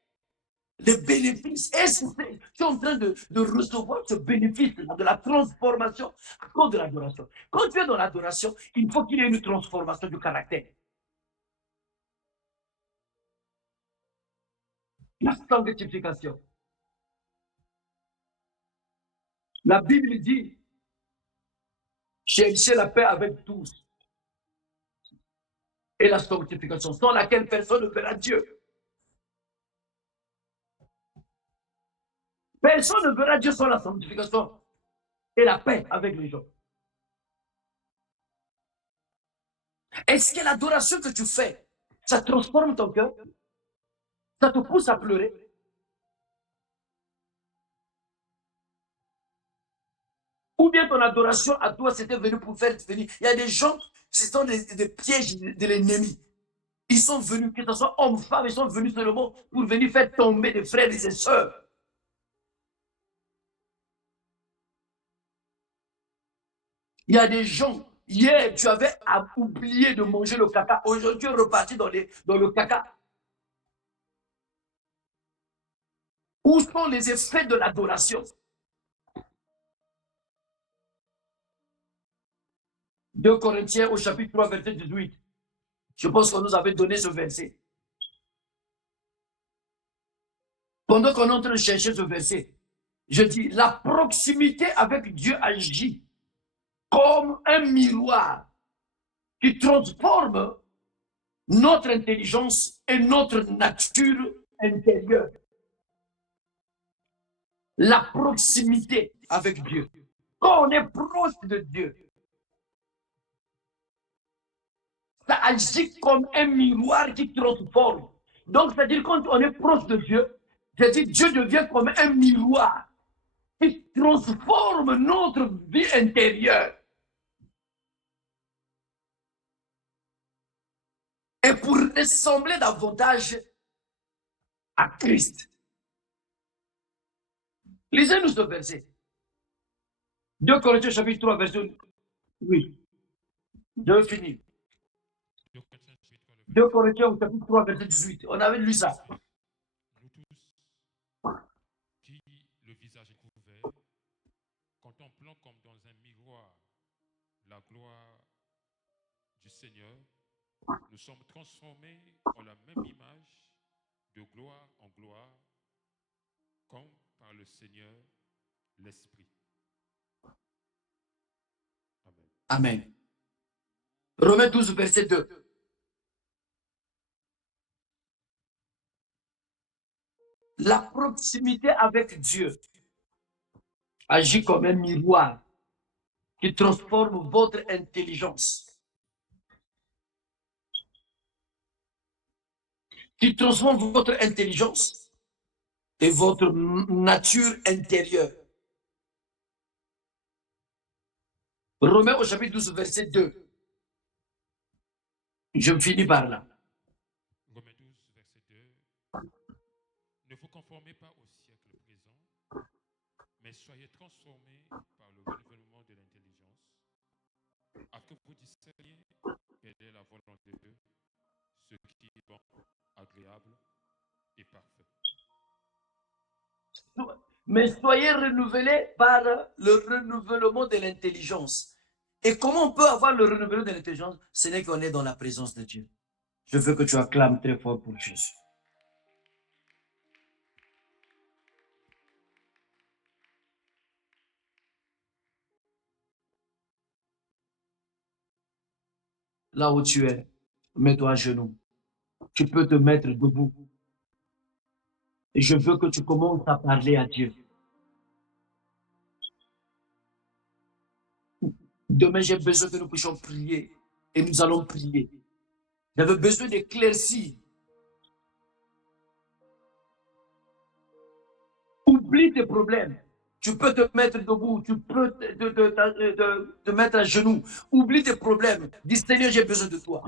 le bénéfice? Est-ce que tu es en train de recevoir ce bénéfice de la transformation à cause de l'adoration? Quand tu es dans l'adoration, il faut qu'il y ait une transformation du caractère. La sanctification. La Bible dit, cherchez la paix avec tous. Et la sanctification, sans laquelle personne ne verra Dieu. Personne ne verra Dieu sans la sanctification et la paix avec les gens. Est-ce que l'adoration que tu fais, ça transforme ton cœur? Ça te pousse à pleurer? Ou bien ton adoration à toi, c'était venu pour faire venir. Il y a des gens, ce sont des pièges de l'ennemi. Ils sont venus, que ce soit hommes, femmes, ils sont venus seulement pour venir faire tomber des frères et des sœurs. Il y a des gens, hier, tu avais oublié de manger le caca. Aujourd'hui, tu es reparti dans le caca. Où sont les effets de l'adoration? 2 Corinthiens au chapitre 3, verset 18. Je pense qu'on nous avait donné ce verset. Pendant qu'on est en train de chercher ce verset, je dis, la proximité avec Dieu agit comme un miroir qui transforme notre intelligence et notre nature intérieure. La proximité avec Dieu. Quand on est proche de Dieu, ça agit comme un miroir qui transforme. Donc, c'est-à-dire quand on est proche de Dieu, c'est-à-dire Dieu devient comme un miroir qui transforme notre vie intérieure. et pour ressembler davantage à Christ. Lisez-nous ce verset. 2 Corinthiens chapitre 3, verset 8. Je finis. 2 Corinthiens chapitre 3, verset 18. On avait lu ça. Nous tous, qui le visage est couvert, contemplant comme dans un miroir la gloire du Seigneur, nous sommes transformés en la même image de gloire en gloire, comme par le Seigneur l'Esprit. Amen. Amen. Romains 12, verset 2. La proximité avec Dieu agit comme un miroir qui transforme votre intelligence, qui transforme votre intelligence et votre nature intérieure. Romains au chapitre 12, verset 2. Je finis par là. Romains 12, verset 2. Ne vous conformez pas au siècle présent, mais soyez transformés par le renouvellement de l'intelligence, afin que vous discerniez quelle est la volonté de Dieu, ce qui est bon, agréable et parfait. Mais soyez renouvelés par le renouvellement de l'intelligence. Et comment on peut avoir le renouvellement de l'intelligence? Ce n'est qu'on est dans la présence de Dieu. Je veux que tu acclames très fort pour Jésus. Là où tu es, mets-toi à genoux. Tu peux te mettre debout. Et je veux que tu commences à parler à Dieu. Demain, j'ai besoin que nous puissions prier. Et nous allons prier. J'avais besoin d'éclaircir. Oublie tes problèmes. Tu peux te mettre debout, tu peux te mettre à genoux. Oublie tes problèmes. Dis Seigneur, j'ai besoin de toi.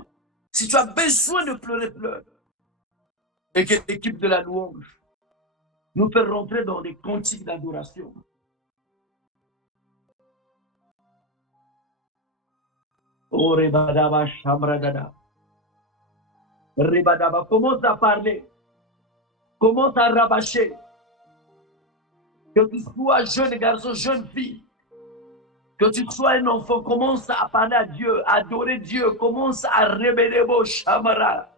Si tu as besoin de pleurer, pleure. Et que l'équipe de la louange nous fait rentrer dans des cantiques d'adoration. Oh, Rebadaba, Shabradada. Rebadaba, commence à parler. Commence à rabâcher. Que tu sois jeune garçon, jeune fille. Que tu sois un enfant, commence à parler à Dieu, à adorer Dieu, commence à révéler vos chamara.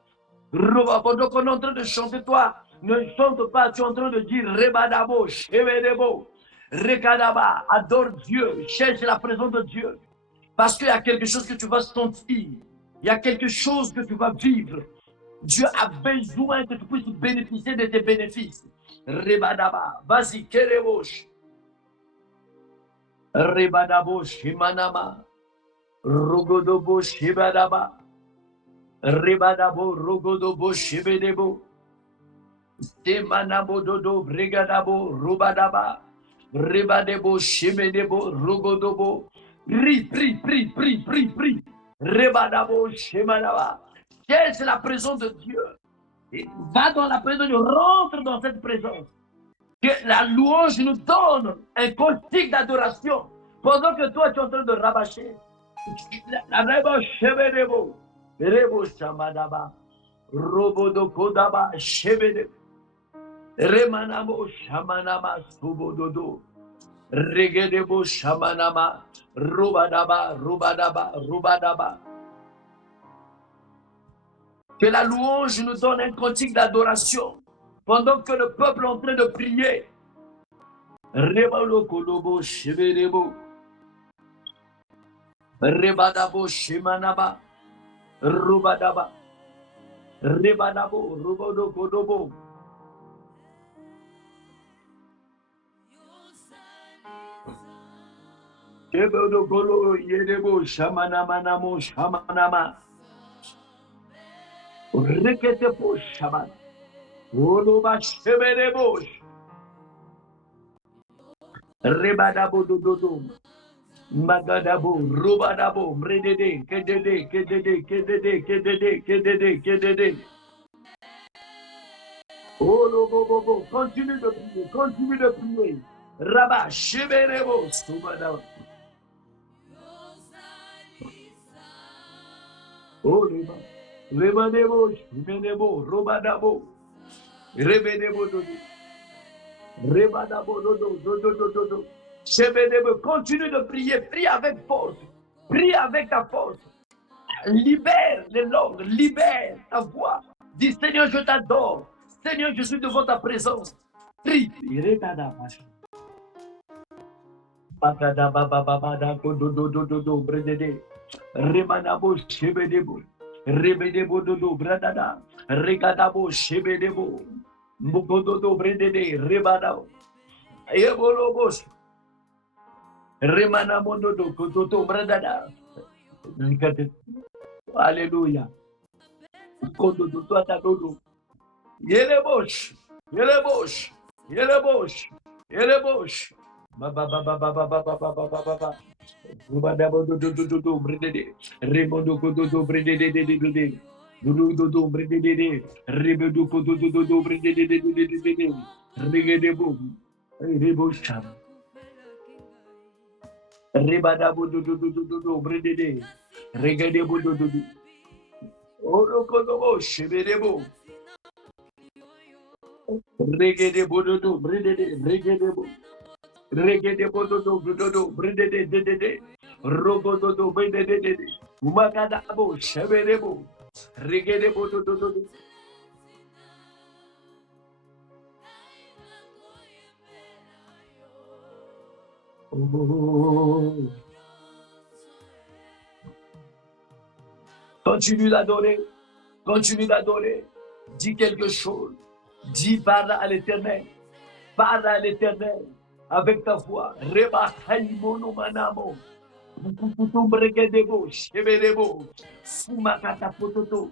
Pendant qu'on est en train de chanter, toi, ne chante pas, tu es en train de dire Rebadabo, Shebedebo, Rekadaba, adore Dieu, cherche la présence de Dieu. Parce qu'il y a quelque chose que tu vas sentir, il y a quelque chose que tu vas vivre. Dieu a besoin que tu puisses bénéficier de tes bénéfices. Rebadaba, vas-y, Kerebosh. Rebadabo, Shimanama, Rogodobo, Shibadaba. Rebadabo, Rogodobo, Shibedebo. Demanabo, Dodo, Brigadabo, Rubadaba. Rebadebo, Shibedebo, Rogodobo. Prie. Rebadabo, Shimanaba. Cherche la présence de Dieu. Et va dans la présence de Dieu, rentre dans cette présence. Que la louange nous donne un cantique d'adoration. Pendant que toi, tu es en train de rabâcher. La rabâche, Shebedebo. Rebo Shamadaba, Robodo Kodaba, Shebede, Remanamo Shamanama, Subododo, Regedebo Shamanama, Rubadaba. Que la louange nous donne un cantique d'adoration pendant que le peuple est en train de prier. Rebalo Kodobo, Shebedebo, Rebadabo, Shemanaba. Rubadaba, Rebadabo, Rubodo Kodobo. Ebodo Golo, Yedebo, Shamanama, Shamanama. Reketepo Shaman. Oloba Shebedebo. Rebadabo Dodo. Magadabo, Robadabo, Bredede, Kedede, Kedede, Kedede, Kedede, Kedede, Kedede. Oh, no, bo, bo, bo. Continue de prier, continue de prier. Rabat, Cheberebo, Subadaba. Oh, Reba. Rebadebo, Shimenebo, Robadabo. Rebedebo, Dodo. Rebadabo, Dodo, Dodo, Dodo, Dodo. Chebedebo, continue de prier, prie avec force. Prie avec ta force. Libère les langues, libère ta voix. Dis Seigneur, je t'adore. Seigneur, je suis devant ta présence. Prie. Remanabo shebedebo. Rebedebo dodo bradada. Regadabo shebedebo. Mugododo bredede rebadao. Ebolobos. Remanamododo kototo bradada. Alléluia. Kododo atadodo. Yelebosh. Yelebosh. Yelebosh. Yelebosh. Baba baba baba baba baba baba. Rubadabo do do do do do bredede. Remondo do do bredede de de de. Do do bredede. Rebedo do do do bredede de de de. Regedebo. Rebosha. Rebadabo do do do do bredede. Regedebo do do. Oro kodobo shebedebo. Regedebo do do bredede. Regedebo. Regedebo do do do bredede de de. Robo do do bredede de de. Umakadabo shebedebo. Regedebo do do do. Oh. Continue d'adorer. Continue d'adorer. Dis quelque chose. Dis parle à l'Éternel. Parle à l'Éternel avec ta voix. Reba haimono manamo. Pupuputum bregedebo. Shebedebo. Fumakata pototo.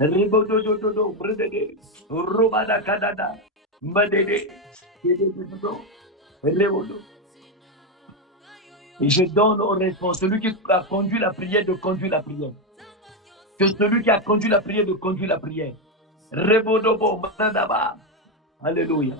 Rebo do do do do. Bredede. Robada kadada. Madede. Rebodo. Et je donne aux responsables, celui qui a conduit la prière, de conduire la prière. Que celui qui a conduit la prière, de conduire la prière. Rebodobo, Madaba. Alléluia.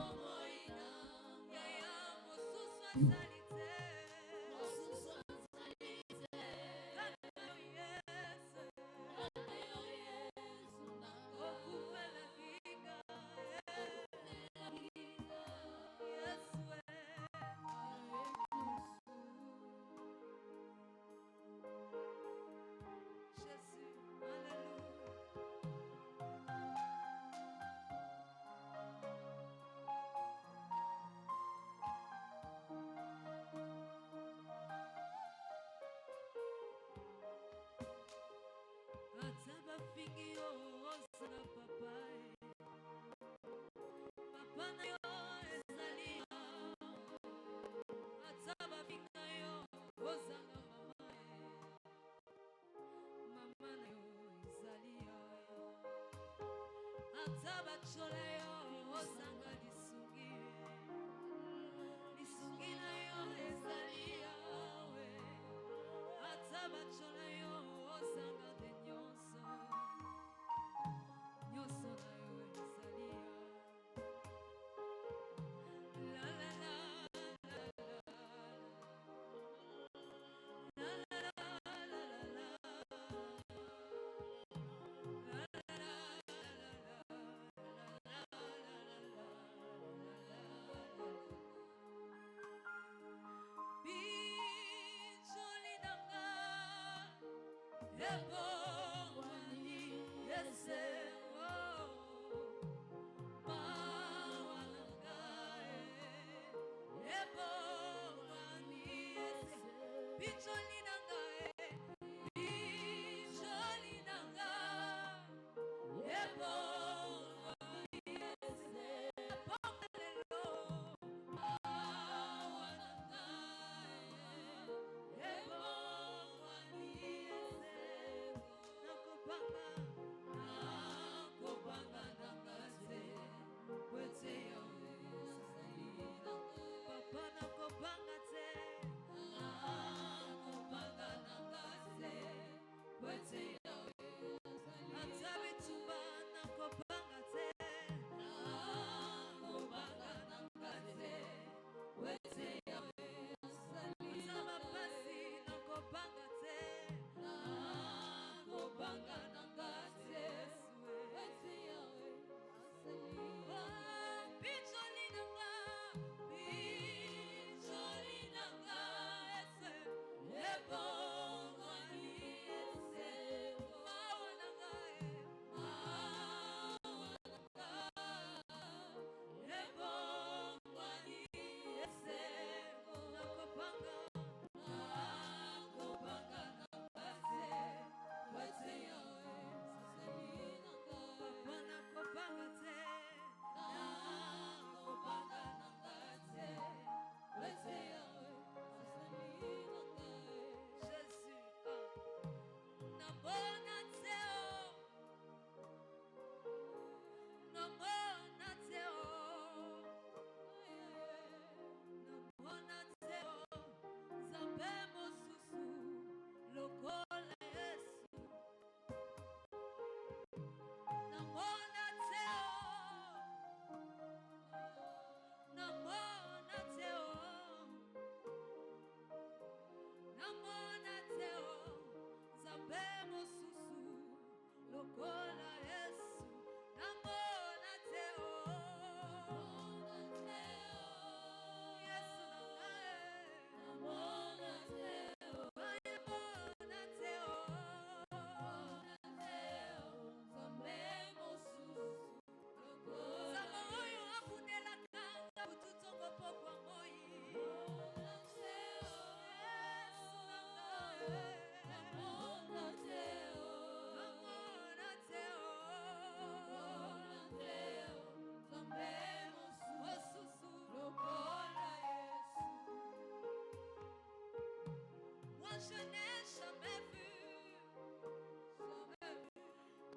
je n'ai jamais vu.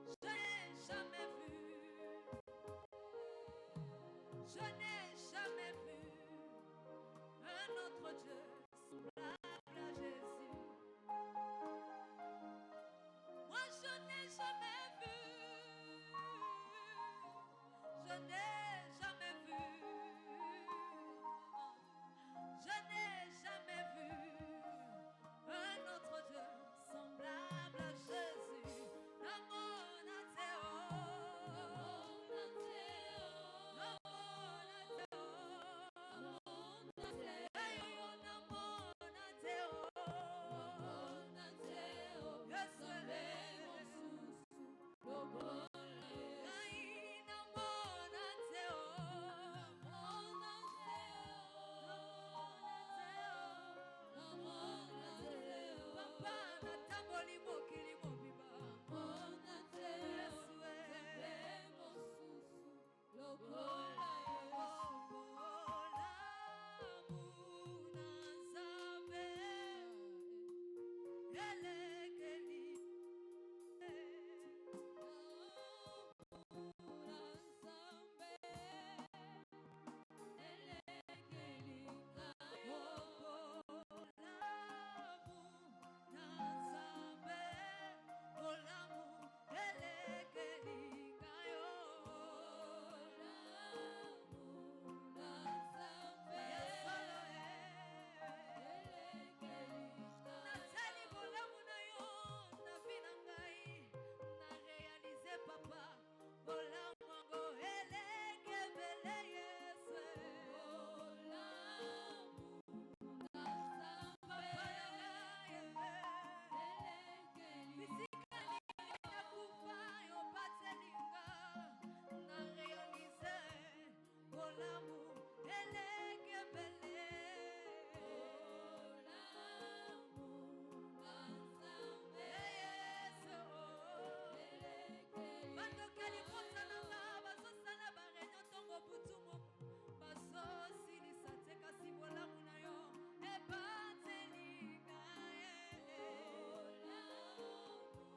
Je n'ai jamais vu. Je n'ai jamais vu un autre Dieu semblable à Jésus. Moi, je n'ai jamais vu. Je n'ai jamais vu. Je n'ai jamais vu un autre Dieu semblable à Jésus.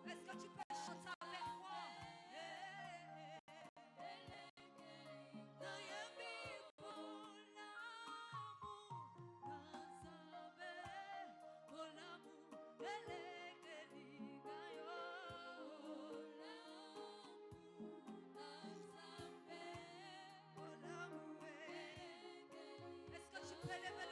Est-ce que tu peux chanter avec moi? Est-ce que tu peux lever